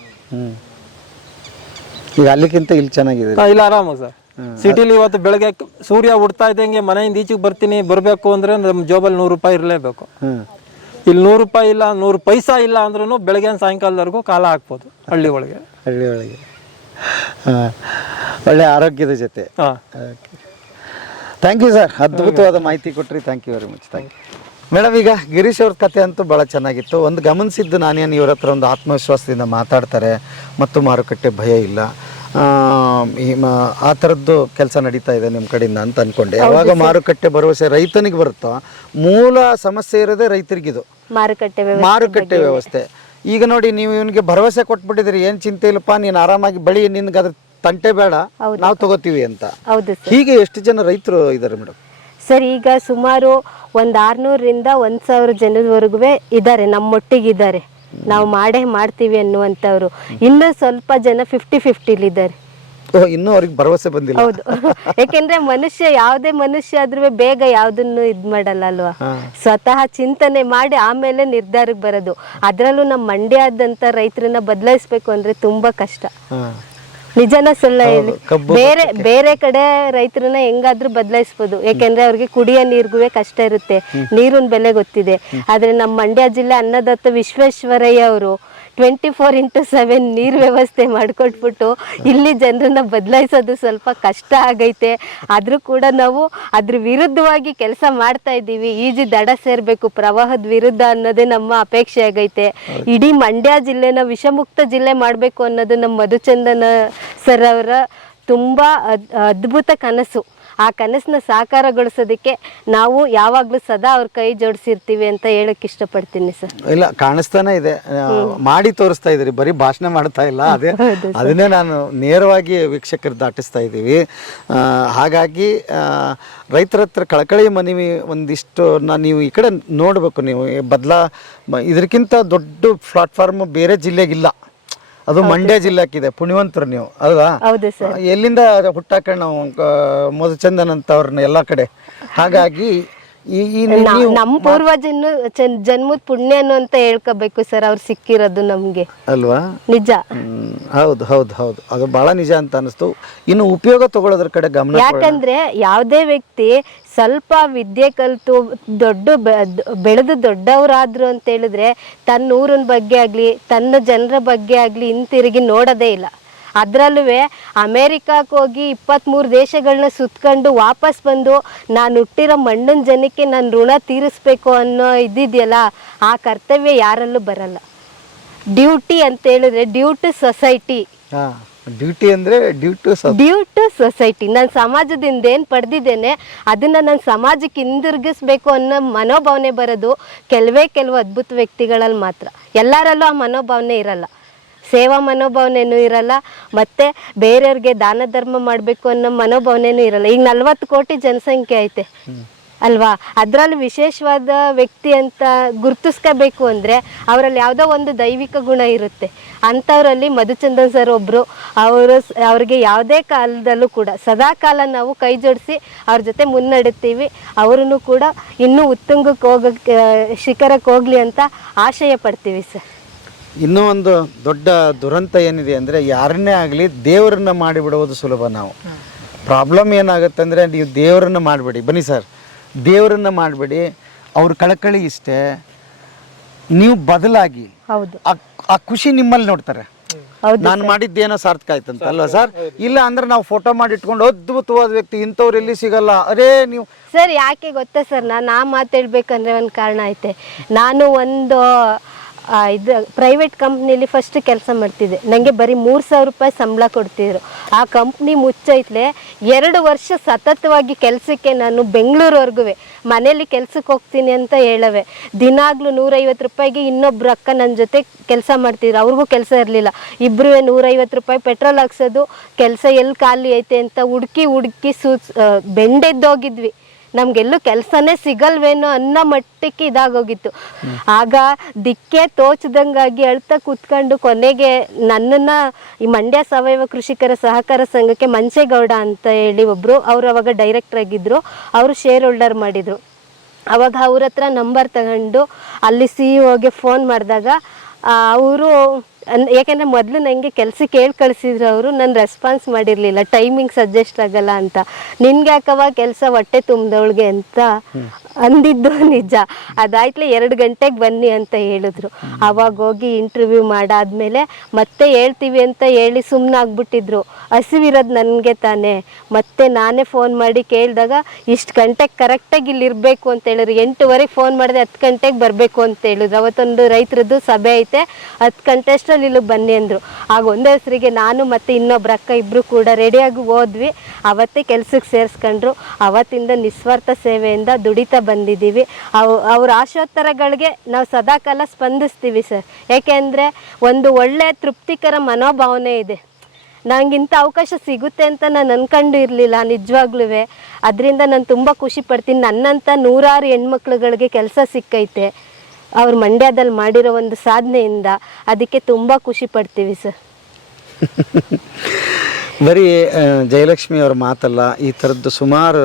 ಈಗ ಅಲ್ಲಿಗಿಂತ ಇಲ್ಲಿ ಚೆನ್ನಾಗಿದೆ ಇಲ್ಲ ಆರಾಮ ಸರ್. ಸಿಟಿಲಿ ಇವತ್ತು ಬೆಳಗ್ಗೆ ಸೂರ್ಯ ಹುಡ್ತಾ ಇದ್ದಂಗೆ ಮನೆಯಿಂದ ಈಚೆಗೆ ಬರ್ತೀನಿ ಬರಬೇಕು ಅಂದ್ರೆ ನಮ್ಮ ಜೋಬಲ್ಲಿ ನೂರು ರೂಪಾಯಿ ಇರಲೇಬೇಕು. ಇಲ್ಲಿ ನೂರು ರೂಪಾಯಿ ಇಲ್ಲ ನೂರು ಪೈಸಾ ಇಲ್ಲ ಅಂದ್ರೂ ಬೆಳಗ್ಗೆ ಸಾಯಂಕಾಲದವರೆಗೂ ಕಾಲ ಹಾಕ್ಬೋದು ಹಳ್ಳಿ ಒಳಗೆ. ಹಳ್ಳಿ ಒಳಗೆ. ಹಾಂ. ಒಳ್ಳೆ ಆರೋಗ್ಯದ ಜೊತೆ. ಥ್ಯಾಂಕ್ ಯು ಸರ್ ಅದ್ಭುತವಾದ ಮಾಹಿತಿ ಕೊಟ್ರಿ. Thank you very much thank you madam ಈಗ ಗಿರೀಶ್ ಅವ್ರ ಕತೆ ಅಂತೂ ಭಾಳ ಚೆನ್ನಾಗಿತ್ತು. ಒಂದು ಗಮನಿಸಿದ್ದು ನಾನೇನು ಇವರ ಹತ್ರ ಒಂದು ಆತ್ಮವಿಶ್ವಾಸದಿಂದ ಮಾತಾಡ್ತಾರೆ ಮತ್ತು ಮಾರುಕಟ್ಟೆ ಭಯ ಇಲ್ಲ. ಆ, ಥರದ್ದು ಕೆಲಸ ನಡೀತಾ ಇದೆ ನಿಮ್ಮ ಕಡೆಯಿಂದ ಅಂತ ಅನ್ಕೊಂಡೆ. ಯಾವಾಗ ಮಾರುಕಟ್ಟೆ ಭರವಸೆ ರೈತನಿಗೆ ಬರುತ್ತೋ ಮೂಲ ಸಮಸ್ಯೆ ಇರೋದೇ ರೈತರಿಗಿದು. ಮಾರುಕಟ್ಟೆ ವ್ಯವಸ್ಥೆ ಮಾರುಕಟ್ಟೆ ವ್ಯವಸ್ಥೆ. ಈಗ ನೋಡಿ ನೀವು ಇವನಿಗೆ ಭರವಸೆ ಕೊಟ್ಬಿಟ್ಟಿದ್ರಿ ಏನು ಚಿಂತೆ ಇಲ್ಲಪ್ಪ ನೀನು ಆರಾಮಾಗಿ ಬೆಳಿ ನಿನ್ಗೆ ಅದ್ರ ತಂಟೆ ಬೇಡ ನಾವು ತಗೋತೀವಿ ಅಂತ. ಹೀಗೆ ಎಷ್ಟು ಜನ ರೈತರು ಇದ್ದಾರೆ ಮೇಡಮ್ ಸರ್ ಈಗ ಸುಮಾರು ಒಂದು ಆರ್ನೂರಿಂದ ಒಂದು ಸಾವಿರ ಜನದವರೆಗೂ ಇದ್ದಾರೆ ನಮ್ಮೊಟ್ಟಿಗಿದ್ದಾರೆ. ನಾವು ಮಾಡೇ ಮಾಡ್ತೀವಿ ಅನ್ನುವಂಥವ್ರು. ಇನ್ನೂ ಸ್ವಲ್ಪ ಜನ ಫಿಫ್ಟಿ ಫಿಫ್ಟಿಲಿದ್ದಾರೆ ಇದ್ದಾರೆ ಇನ್ನೂ ಅವ್ರಿಗೆ ಭರವಸೆ ಬಂದಿಲ್ಲ. ಹೌದು. *laughs* ಯಾಕೆಂದ್ರೆ ಮನುಷ್ಯ ಯಾವುದೇ ಮನುಷ್ಯ ಆದ್ರೂ ಬೇಗ ಯಾವ್ದನ್ನು ಇದ್ ಮಾಡಲ್ಲ ಅಲ್ವಾ ಸ್ವತಃ ಚಿಂತನೆ ಮಾಡಿ ಆಮೇಲೆ ನಿರ್ಧಾರಕ್ಕೆ ಬರೋದು. ಅದರಲ್ಲೂ ನಮ್ಮ ಮಂಡ್ಯದಂತ ರೈತರನ್ನ ಬದಲಾಯಿಸ್ಬೇಕು ಅಂದ್ರೆ ತುಂಬಾ ಕಷ್ಟ. ನಿಜನ ಸುಳ್ಳ ಹೇಳಿ. ಬೇರೆ ಬೇರೆ ಕಡೆ ರೈತರನ್ನ ಹೆಂಗಾದ್ರೂ ಬದಲಾಯಿಸ್ಬೋದು. ಯಾಕೆಂದ್ರೆ ಅವ್ರಿಗೆ ಕುಡಿಯೋ ನೀರಿಗೂ ಕಷ್ಟ ಇರುತ್ತೆ. ನೀರಿನ ಬೆಲೆ ಗೊತ್ತಿದೆ. ಆದ್ರೆ ನಮ್ಮ ಮಂಡ್ಯ ಜಿಲ್ಲೆ ಅನ್ನದತ್ತ ವಿಶ್ವೇಶ್ವರಯ್ಯ ಅವರು ಟ್ವೆಂಟಿ ಫೋರ್ ಇಂಟು ಸೆವೆನ್ ನೀರು ವ್ಯವಸ್ಥೆ ಮಾಡಿಕೊಟ್ಬಿಟ್ಟು ಇಲ್ಲಿ ಜನರನ್ನ ಬದಲಾಯಿಸೋದು ಸ್ವಲ್ಪ ಕಷ್ಟ ಆಗೈತೆ. ಆದರೂ ಕೂಡ ನಾವು ಅದ್ರ ವಿರುದ್ಧವಾಗಿ ಕೆಲಸ ಮಾಡ್ತಾ ಇದ್ದೀವಿ. ಈಜಿ ದಡ ಸೇರಬೇಕು ಪ್ರವಾಹದ ವಿರುದ್ಧ ಅನ್ನೋದೇ ನಮ್ಮ ಅಪೇಕ್ಷೆ ಆಗೈತೆ. ಇಡೀ ಮಂಡ್ಯ ಜಿಲ್ಲೆನ ವಿಷಮುಕ್ತ ಜಿಲ್ಲೆ ಮಾಡಬೇಕು ಅನ್ನೋದು ನಮ್ಮ ಮಧುಚಂದನ ಸರ್ ಅವರ ತುಂಬ ಅದ್- ಅದ್ಭುತ ಕನಸು. ಆ ಕನಸನ್ನ ಸಾಕಾರಗೊಳಿಸೋದಕ್ಕೆ ನಾವು ಯಾವಾಗಲೂ ಸದಾ ಅವ್ರ ಕೈ ಜೋಡಿಸಿರ್ತೀವಿ ಅಂತ ಹೇಳಕ್ ಇಷ್ಟಪಡ್ತೀನಿ ಸರ್. ಇಲ್ಲ ಕಾಣಿಸ್ತಾನೆ ಇದೆ. ಮಾಡಿ ತೋರಿಸ್ತಾ ಇದ್ರಿ ಬರೀ ಭಾಷಣ ಮಾಡ್ತಾ ಇಲ್ಲ ಅದೇ *laughs* ಅದನ್ನೇ ನಾನು ನೇರವಾಗಿ ವೀಕ್ಷಕರು ದಾಟಿಸ್ತಾ ಇದ್ದೀವಿ. ಹಾಗಾಗಿ ರೈತರ ಹತ್ರ ಕಳಕಳಿ ಮನವಿ ಒಂದಿಷ್ಟು ನಾ ನೀವು ಈ ಕಡೆ ನೋಡಬೇಕು ನೀವು. ಬದಲ ಇದಕ್ಕಿಂತ ದೊಡ್ಡ ಪ್ಲಾಟ್ಫಾರ್ಮ್ ಬೇರೆ ಜಿಲ್ಲೆಗಿಲ್ಲ. ಅದು ಮಂಡ್ಯ ಜಿಲ್ಲೆಕ್ಕಿದೆ ಪುಣ್ಯವಂತರು ನೀವು ಅಲ್ವಾ? ಹೌದು ಸರ್. ಎಲ್ಲಿಂದ ಹುಟ್ಟಾಕಣ್ಣ ನಾವು ಮಧುಚಂದನ್ ಅಂತ ಅವ್ರನ್ನ ಎಲ್ಲ ಕಡೆ. ಹಾಗಾಗಿ ಈ ಈ ನೀವು- ನಮ್ ಪೂರ್ವಜನ್ನು ಜನ್ಮದ ಪುಣ್ಯ ಅಂತ ಹೇಳ್ಕೋಬೇಕು ಸರ್ ಅವ್ರು ಸಿಕ್ಕಿರೋದು ನಮ್ಗೆ. ಅಲ್ವಾ? ನಿಜ. ಹೌದು ಹೌದು ಹೌದು. ಅದು ಬಹಳ ನಿಜ ಅಂತ ಅನಿಸ್ತು. ಇನ್ನು ಉಪಯೋಗ ತಗೊಳ್ಳೋದ್ರ ಕಡೆ ಗಮನ ಯಾಕಂದ್ರೆ ಯಾವುದೇ ವ್ಯಕ್ತಿ ಸ್ವಲ್ಪ ವಿದ್ಯೆ ಕಲಿತು ದೊಡ್ಡ ಬೆಳೆದು ದೊಡ್ಡವರಾದ್ರು ಅಂತ ಹೇಳಿದ್ರೆ ತನ್ನ ಊರಿನ ಬಗ್ಗೆ ಆಗ್ಲಿ ತನ್ನ ಜನರ ಬಗ್ಗೆ ಆಗ್ಲಿ ಹಿಂತಿರುಗಿ ನೋಡೋದೇ ಇಲ್ಲ. ಅದರಲ್ಲೂ ಅಮೇರಿಕಾಕ್ಕೆ ಹೋಗಿ ಇಪ್ಪತ್ತ್ಮೂರು ದೇಶಗಳನ್ನ ಸುತ್ಕೊಂಡು ವಾಪಸ್ ಬಂದು ನಾನು ಹುಟ್ಟಿರೋ ಮಣ್ಣಿನ ಜನಕ್ಕೆ ನಾನು ಋಣ ತೀರಿಸ್ಬೇಕು ಅನ್ನೋ ಇದ್ದಿದೆಯಲ್ಲ ಆ ಕರ್ತವ್ಯ ಯಾರಲ್ಲೂ ಬರಲ್ಲ. ಡ್ಯೂಟಿ ಅಂತ ಹೇಳಿದ್ರೆ ಡ್ಯೂ ಟು ಸೊಸೈಟಿ. ಡ್ಯೂಟಿ ಅಂದ್ರೆ ಡ್ಯೂಟಿ ಡ್ಯೂ ಟು ಸೊಸೈಟಿ. ನಾನು ಸಮಾಜದಿಂದ ಏನು ಪಡೆದಿದ್ದೇನೆ ಅದನ್ನು ನಾನು ಸಮಾಜಕ್ಕೆ ಹಿಂದಿರುಗಿಸ್ಬೇಕು ಅನ್ನೋ ಮನೋಭಾವನೆ ಬರೋದು ಕೆಲವೇ ಕೆಲವು ಅದ್ಭುತ ವ್ಯಕ್ತಿಗಳಲ್ಲಿ ಮಾತ್ರ. ಎಲ್ಲರಲ್ಲೂ ಆ ಮನೋಭಾವನೆ ಇರಲ್ಲ. ಸೇವಾ ಮನೋಭಾವನೆನೂ ಇರಲ್ಲ, ಮತ್ತೆ ಬೇರೆಯವ್ರಿಗೆ ದಾನ ಧರ್ಮ ಮಾಡಬೇಕು ಅನ್ನೋ ಮನೋಭಾವನೆಯೂ ಇರಲ್ಲ. ಈಗ ನಲ್ವತ್ತು ಕೋಟಿ ಜನಸಂಖ್ಯೆ ಐತೆ. ಅಲ್ವಾ? ಅದರಲ್ಲಿ ವಿಶೇಷವಾದ ವ್ಯಕ್ತಿ ಅಂತ ಗುರ್ತಿಸ್ಕೋಬೇಕು ಅಂದರೆ ಅವರಲ್ಲಿ ಯಾವುದೋ ಒಂದು ದೈವಿಕ ಗುಣ ಇರುತ್ತೆ. ಅಂಥವರಲ್ಲಿ ಮಧುಚಂದನ್ ಸರ್ ಒಬ್ಬರು ಅವರು ಅವ್ರಿಗೆ ಯಾವುದೇ ಕಾಲದಲ್ಲೂ ಕೂಡ, ಸದಾ ಕಾಲ ನಾವು ಕೈ ಜೋಡಿಸಿ ಅವ್ರ ಜೊತೆ ಮುನ್ನಡೆತೀವಿ ಅವರನ್ನು ಕೂಡ ಇನ್ನೂ ಉತ್ತುಂಗಕ್ಕೆ ಹೋಗಕ್ಕೆ, ಶಿಖರಕ್ಕೆ ಹೋಗಲಿ ಅಂತ ಆಶಯ ಪಡ್ತೀವಿ ಸರ್. ಇನ್ನೂ ಒಂದು ದೊಡ್ಡ ದುರಂತ ಏನಿದೆ ಅಂದರೆ ಯಾರನ್ನೇ ಆಗಲಿ ದೇವರನ್ನ ಮಾಡಿಬಿಡುವುದು ಸುಲಭ ನಾವು. ಪ್ರಾಬ್ಲಮ್ ಏನಾಗುತ್ತೆ ಅಂದರೆ ನೀವು ದೇವರನ್ನ ಮಾಡಬೇಡಿ. ಬನ್ನಿ ಸರ್ ದೇವರನ್ನ ಮಾಡಬೇಡಿ. ಅವ್ರ ಕಳಕಳಿ ಇಷ್ಟೇ. ನೀವು ಬದಲಾಗಿ ಹೌದು. ಆ- ಆ ಖುಷಿ ನಿಮ್ಮಲ್ಲಿ ನೋಡ್ತಾರೆ. ನಾನು ಮಾಡಿದ್ದೇನೋ ಸಾರ್ಥಕ ಆಯ್ತಂತ ಅಲ್ವಾ ಸರ್ ಇಲ್ಲ ಅಂದ್ರೆ ನಾವು ಫೋಟೋ ಮಾಡಿ ಇಟ್ಕೊಂಡು ಅದ್ಭುತವಾದ ವ್ಯಕ್ತಿ ಇಂಥವ್ರು ಎಲ್ಲಿ ಸಿಗಲ್ಲ. ಅರೇ ನೀವು ಸರ್ ಯಾಕೆ ಗೊತ್ತಾ ಸರ್ ನಾನು ಆ ಮಾತಾಡ್ಬೇಕಂದ್ರೆ ಒಂದು ಕಾರಣ ಐತೆ. ನಾನು ಒಂದು ಇದು ಪ್ರೈವೇಟ್ ಕಂಪ್ನಿಲಿ ಫಸ್ಟ್ ಕೆಲಸ ಮಾಡ್ತಿದ್ದೆ. ನನಗೆ ಬರೀ ಮೂರು ಸಾವಿರ ರೂಪಾಯಿ ಸಂಬಳ ಕೊಡ್ತಿದ್ರು. ಆ ಕಂಪ್ನಿ ಮುಚ್ಚೈತ್ಲೆ ಎರಡು ವರ್ಷ ಸತತವಾಗಿ ಕೆಲಸಕ್ಕೆ ನಾನು ಬೆಂಗಳೂರವರೆಗೂ ಮನೇಲಿ ಕೆಲ್ಸಕ್ಕೆ ಹೋಗ್ತೀನಿ ಅಂತ ಹೇಳವೆ. ದಿನಾಗ್ಲೂ ನೂರೈವತ್ತು ರೂಪಾಯಿಗೆ ಇನ್ನೊಬ್ರು ಅಕ್ಕ ನನ್ನ ಜೊತೆ ಕೆಲಸ ಮಾಡ್ತಿದ್ರು. ಅವ್ರಿಗೂ ಕೆಲಸ ಇರಲಿಲ್ಲ. ಇಬ್ಬರೂ ನೂರೈವತ್ತು ರೂಪಾಯಿ ಪೆಟ್ರೋಲ್ ಹಾಕ್ಸೋದು, ಕೆಲಸ ಎಲ್ಲಿ ಖಾಲಿ ಐತೆ ಅಂತ ಹುಡುಕಿ ಹುಡುಕಿ ಸೂ ಬೆಂಡೆದ್ದೋಗಿದ್ವಿ. ನಮ್ಗೆಲ್ಲೂ ಕೆಲಸನೇ ಸಿಗಲ್ವೇನೋ ಅನ್ನೋ ಮಟ್ಟಕ್ಕೆ ಇದಾಗೋಗಿತ್ತು. ಆಗ ದಿಕ್ಕೆ ತೋಚದಂಗಾಗಿ ಅಳ್ತಾ ಕುತ್ಕೊಂಡು ಕೊನೆಗೆ ನನ್ನನ್ನ ಈ ಮಂಡ್ಯ ಸಾವಯವ ಕೃಷಿಕರ ಸಹಕಾರ ಸಂಘಕ್ಕೆ ಮಂಚೇಗೌಡ ಅಂತ ಹೇಳಿ ಒಬ್ರು, ಅವ್ರು ಅವಾಗ ಡೈರೆಕ್ಟರ್ ಆಗಿದ್ರು. ಅವರು ಶೇರ್ ಹೋಲ್ಡರ್ ಮಾಡಿದ್ರು. ಅವಾಗ ಅವ್ರ ಹತ್ರ ನಂಬರ್ ತಗೊಂಡು ಅಲ್ಲಿ ಸಿ ಇಒಗೆ ಫೋನ್ ಮಾಡಿದಾಗ ಅವರು ಯಾಕೆಂದರೆ ಮೊದಲು ನನಗೆ ಕೆಲ್ಸಕ್ಕೆ ಕೇಳಿ ಕಳಿಸಿದ್ರು ಅವರು, ನಾನು ರೆಸ್ಪಾನ್ಸ್ ಮಾಡಿರಲಿಲ್ಲ ಟೈಮಿಂಗ್ ಸಜೆಸ್ಟ್ ಆಗಲ್ಲ ಅಂತ. ನಿನ್ಗೆ ಯಾಕವ ಕೆಲಸ ಹೊಟ್ಟೆ ತುಂಬ್ದವಳಿಗೆ ಅಂತ ಅಂದಿದ್ದು ನಿಜ. ಅದಾಯ್ತಲೆ ಎರಡು ಗಂಟೆಗೆ ಬನ್ನಿ ಅಂತ ಹೇಳಿದ್ರು. ಅವಾಗ ಹೋಗಿ ಇಂಟರ್ವ್ಯೂ ಮಾಡಾದ್ಮೇಲೆ ಮತ್ತೆ ಹೇಳ್ತೀವಿ ಅಂತ ಹೇಳಿ ಸುಮ್ಮನೆ ಆಗ್ಬಿಟ್ಟಿದ್ರು ಹಸಿವಿರೋದು ನನಗೆ ತಾನೇ. ಮತ್ತೆ ನಾನೇ ಫೋನ್ ಮಾಡಿ ಕೇಳಿದಾಗ ಇಷ್ಟು ಗಂಟೆಗೆ ಕರೆಕ್ಟಾಗಿ ಇಲ್ಲಿ ಇರಬೇಕು ಅಂತ ಹೇಳಿದ್ರು. ಎಂಟುವರೆಗೆ ಫೋನ್ ಮಾಡಿದೆ ಹತ್ತು ಗಂಟೆಗೆ ಬರಬೇಕು ಅಂತ ಹೇಳಿದ್ರು. ಅವತ್ತೊಂದು ರೈತರದ್ದು ಸಭೆ ಐತೆ ಹತ್ತು ಗಂಟೆ ಅಷ್ಟರಲ್ಲಿ ಇಲ್ಲಿಗೆ ಬನ್ನಿ ಅಂದರು. ಆಗ ಒಂದೇ ಹೆಸರಿಗೆ ನಾನು ಮತ್ತು ಇನ್ನೊಬ್ರು ಅಕ್ಕ ಇಬ್ಬರು ಕೂಡ ರೆಡಿಯಾಗಿ ಹೋದ್ವಿ. ಅವತ್ತೇ ಕೆಲಸಕ್ಕೆ ಸೇರಿಸ್ಕೊಂಡ್ರು. ಅವತ್ತಿಂದ ನಿಸ್ವಾರ್ಥ ಸೇವೆಯಿಂದ ದುಡಿತಾ ಬಂದಿದ್ದೀವಿ. ಅವು, ಅವ್ರ ಆಶೋತ್ತರಗಳಿಗೆ ನಾವು ಸದಾಕಾಲ ಸ್ಪಂದಿಸ್ತೀವಿ ಸರ್. ಯಾಕೆಂದರೆ ಒಂದು ಒಳ್ಳೆಯ ತೃಪ್ತಿಕರ ಮನೋಭಾವನೆ ಇದೆ. ನಂಗಿಂಥ ಅವಕಾಶ ಸಿಗುತ್ತೆ ಅಂತ ನಾನು ಅನ್ಕೊಂಡು ಇರಲಿಲ್ಲ ನಿಜವಾಗ್ಲೂ ಅದರಿಂದ ನಾನು ತುಂಬ ಖುಷಿ ಪಡ್ತೀನಿ. ನನ್ನಂಥ ನೂರಾರು ಹೆಣ್ಮಕ್ಳುಗಳಿಗೆ ಕೆಲಸ ಸಿಕ್ಕೈತೆ. ಅವ್ರು ಮಂಡ್ಯದಲ್ಲಿ ಮಾಡಿರೋ ಒಂದು ಸಾಧನೆಯಿಂದ ಅದಕ್ಕೆ ತುಂಬ ಖುಷಿ ಪಡ್ತೀವಿ, ಸರ್. *laughs* ಬರೀ ಜಯಲಕ್ಷ್ಮಿ ಅವರ ಮಾತಲ್ಲ, ಈ ಥರದ್ದು ಸುಮಾರು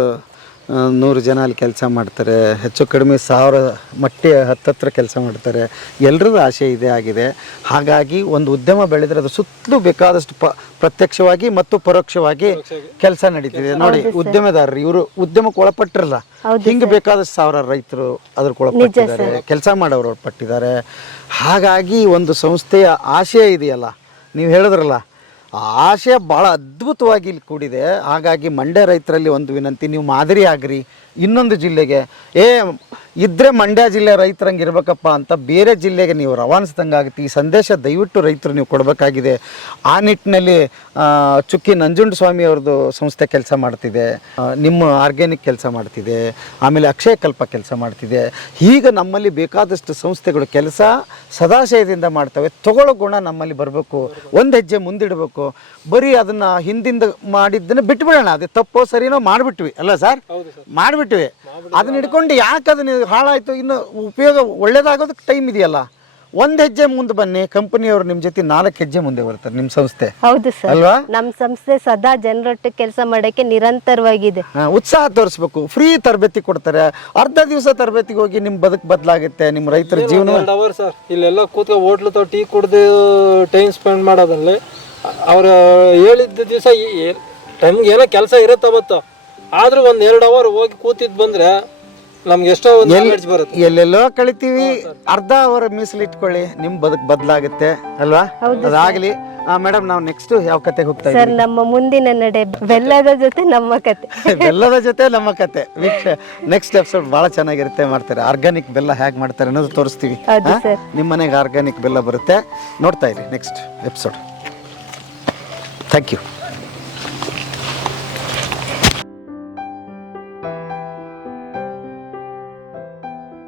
ನೂರು ಜನ ಅಲ್ಲಿ ಕೆಲಸ ಮಾಡ್ತಾರೆ ಹೆಚ್ಚು ಕಡಿಮೆ ಸಾವಿರ ಮಟ್ಟಿ ಹತ್ತತ್ರ ಕೆಲಸ ಮಾಡ್ತಾರೆ. ಎಲ್ಲರದ್ದು ಆಸೆ ಇದೇ ಆಗಿದೆ. ಹಾಗಾಗಿ ಒಂದು ಉದ್ಯಮ ಬೆಳೆದ್ರೆ ಅದು ಸುತ್ತಲೂ ಬೇಕಾದಷ್ಟು ಪ ಪ್ರತ್ಯಕ್ಷವಾಗಿ ಮತ್ತು ಪರೋಕ್ಷವಾಗಿ ಕೆಲಸ ನಡೀತಿದೆ. ನೋಡಿ ಉದ್ಯಮದಾರರು ಇವರು ಉದ್ಯಮಕ್ಕೆ ಒಳಪಟ್ಟಿರಲ್ಲ ಹಿಂಗೆ ಬೇಕಾದಷ್ಟು ಸಾವಿರ ರೈತರು ಅದ್ರಕ್ಕೆ ಒಳಪಟ್ಟಿದ್ದಾರೆ. ಕೆಲಸ ಮಾಡೋರು ಒಳಪಟ್ಟಿದ್ದಾರೆ. ಹಾಗಾಗಿ ಒಂದು ಸಂಸ್ಥೆಯ ಆಶಯ ಇದೆಯಲ್ಲ ನೀವು ಹೇಳಿದ್ರಲ್ಲ ಆ ಆಶಯ ಭಾಳ ಅದ್ಭುತವಾಗಿ ಇಲ್ಲಿ ಕೂಡಿದೆ. ಹಾಗಾಗಿ ಮಂಡ್ಯ ರೈತರಲ್ಲಿ ಒಂದು ವಿನಂತಿ, ನೀವು ಮಾದರಿ ಆಗ್ರಿ. ಇನ್ನೊಂದು ಜಿಲ್ಲೆಗೆ, ಏ, ಇದ್ರೆ ಮಂಡ್ಯ ಜಿಲ್ಲೆ ರೈತರಂಗೆ ಇರ್ಬೇಕಪ್ಪ ಅಂತ ಬೇರೆ ಜಿಲ್ಲೆಗೆ ನೀವು ರವಾನಿಸ್ದಂಗೆ ಆಗುತ್ತೆ. ಈ ಸಂದೇಶ ದಯವಿಟ್ಟು ರೈತರು ನೀವು ಕೊಡಬೇಕಾಗಿದೆ. ಆ ನಿಟ್ಟಿನಲ್ಲಿ ಚುಕ್ಕಿ ನಂಜುಂಡ ಸ್ವಾಮಿ ಅವ್ರದ್ದು ಸಂಸ್ಥೆ ಕೆಲಸ ಮಾಡ್ತಿದೆ. ನಿಮ್ಮ ಆರ್ಗ್ಯಾನಿಕ್ ಕೆಲಸ ಮಾಡ್ತಿದೆ. ಆಮೇಲೆ ಅಕ್ಷಯ ಕಲ್ಪ ಕೆಲಸ ಮಾಡ್ತಿದೆ. ಹೀಗೆ ನಮ್ಮಲ್ಲಿ ಬೇಕಾದಷ್ಟು ಸಂಸ್ಥೆಗಳು ಕೆಲಸ ಸದಾಶಯದಿಂದ ಮಾಡ್ತವೆ. ತಗೊಳ್ಳೋ ಗುಣ ನಮ್ಮಲ್ಲಿ ಬರಬೇಕು. ಒಂದು ಹೆಜ್ಜೆ ಮುಂದಿಡಬೇಕು. ಬರೀ ಅದನ್ನ ಹಿಂದಿಂದ ಮಾಡಿದ್ದನ್ನ ಬಿಟ್ಬಿಡೋಣ. ಅದು ತಪ್ಪೋ ಸರಿನೋ ಮಾಡಿಬಿಟ್ವಿ. ಅಲ್ಲ ಸರ್ ಮಾಡಿಬಿಟ್ವಿ. ಅದನ್ನ ಹಿಡ್ಕೊಂಡು ಯಾಕೆ ಅದನ್ನ ಹಾಳಾಯ್ತು? ಇನ್ನು ಉಪಯೋಗ ಒಳ್ಳೇದಾಗೋದಕ್ಕೆ ಟೈಮ್ ಇದೆಯಲ್ಲ. ಒಂದ್ ಹೆಜ್ಜೆ ಮುಂದೆ ಬನ್ನಿ. ಕಂಪನಿಯವರು ನಿಮ್ ಜೊತೆ ನಾಲ್ಕು ಹೆಜ್ಜೆ ಮುಂದೆ ಬರ್ತಾರೆ ನಿಮ್ ಸಂಸ್ಥೆ. ಹೌದು ಸರ್ ಅಲ್ವಾ? ನಮ್ಮ ಸಂಸ್ಥೆ ಸದಾ ಜನರೊಟ್ಟಿಗೆ ಕೆಲಸ ಮಾಡಕ್ಕೆ ನಿರಂತರವಾಗಿದೆ. ಹಾ, ಉತ್ಸಾಹ ತೋರಿಸ್ಬೇಕು. ಫ್ರೀ ತರಬೇತಿ ಕೊಡ್ತಾರೆ. ಅರ್ಧ ದಿವಸ ತರಬೇತಿಗೆ ಹೋಗಿ ನಿಮ್ ಬದುಕು ಬದಲಾಗುತ್ತೆ. ನಿಮ್ ರೈತರ ಜೀವನ. ಎರಡು ಅವರ್ ಸರ್ ಇಲ್ಲೆಲ್ಲ ಕೂತ್ಕೊಂಡು ಹೋಟ್ಲು ತೋ ಟೀ ಕುಡ್ದು ಟೈಮ್ ಸ್ಪೆಂಡ್ ಮಾಡೋದ್ರಲ್ಲಿ ಅವ್ರು ಹೇಳಿದ್ದ ದಿವಸ ನಮ್ಗೆ ಏನೋ ಕೆಲಸ ಇರುತ್ತೆ ಅವತ್ತು ಆದ್ರೂ ಒಂದ್ ಎರಡು ಅವರ್ ಹೋಗಿ ಕೂತಿದ್ ಬಂದ್ರೆ ನಮ್ಗೆ ಎಷ್ಟೋ ಒಂದು ನಾಲೆಡ್ಜ್ ಬರುತ್ತೆ. ಎಲ್ಲೆಲ್ಲೋ ಕಳಿತೀವಿ. ಅರ್ಧ ಅವರ್ ಮೀಸಲಿಟ್ಕೊಳ್ಳಿ ನಿಮ್ ಬದುಕ್ ಬದಲಾಗುತ್ತೆ ಅಲ್ವಾ? ಅದಾಗ್ಲಿ. ಮೇಡಮ್ ನಾವು ನೆಕ್ಸ್ಟ್ ಯಾವ ಕತೆಗೆ ಹೋಗ್ತಾ ಸರ್ ನಮ್ಮ ಮುಂದಿನ ನಡೆ ಬೆಲ್ಲದ ಜೊತೆ ನಮ್ಮ ಕತೆ. ಇದ್ದೀವಿ *laughs* ಬೆಲ್ಲದ ಜೊತೆ ನಮ್ಮ ಕತೆ. ವೀಕ್ಷ ನೆಕ್ಸ್ಟ್ ಎಪಿಸೋಡ್ ಬಹಳ ಚೆನ್ನಾಗಿರುತ್ತೆ ಮಾಡ್ತಾರೆ. ಆರ್ಗಾನಿಕ್ ಬೆಲ್ಲ ಹೇಗೆ ಮಾಡ್ತಾರೆ ಅನ್ನೋದು ತೋರಿಸ್ತೀವಿ. ಹೌದು ಹಾ? ಮನೆಗೆ ಆರ್ಗಾನಿಕ್ ಬೆಲ್ಲ ಬರುತ್ತೆ. ನೋಡ್ತಾ ಇರಿ ನೆಕ್ಸ್ಟ್ ಎಪಿಸೋಡ್ ಥ್ಯಾಂಕ್ ಯು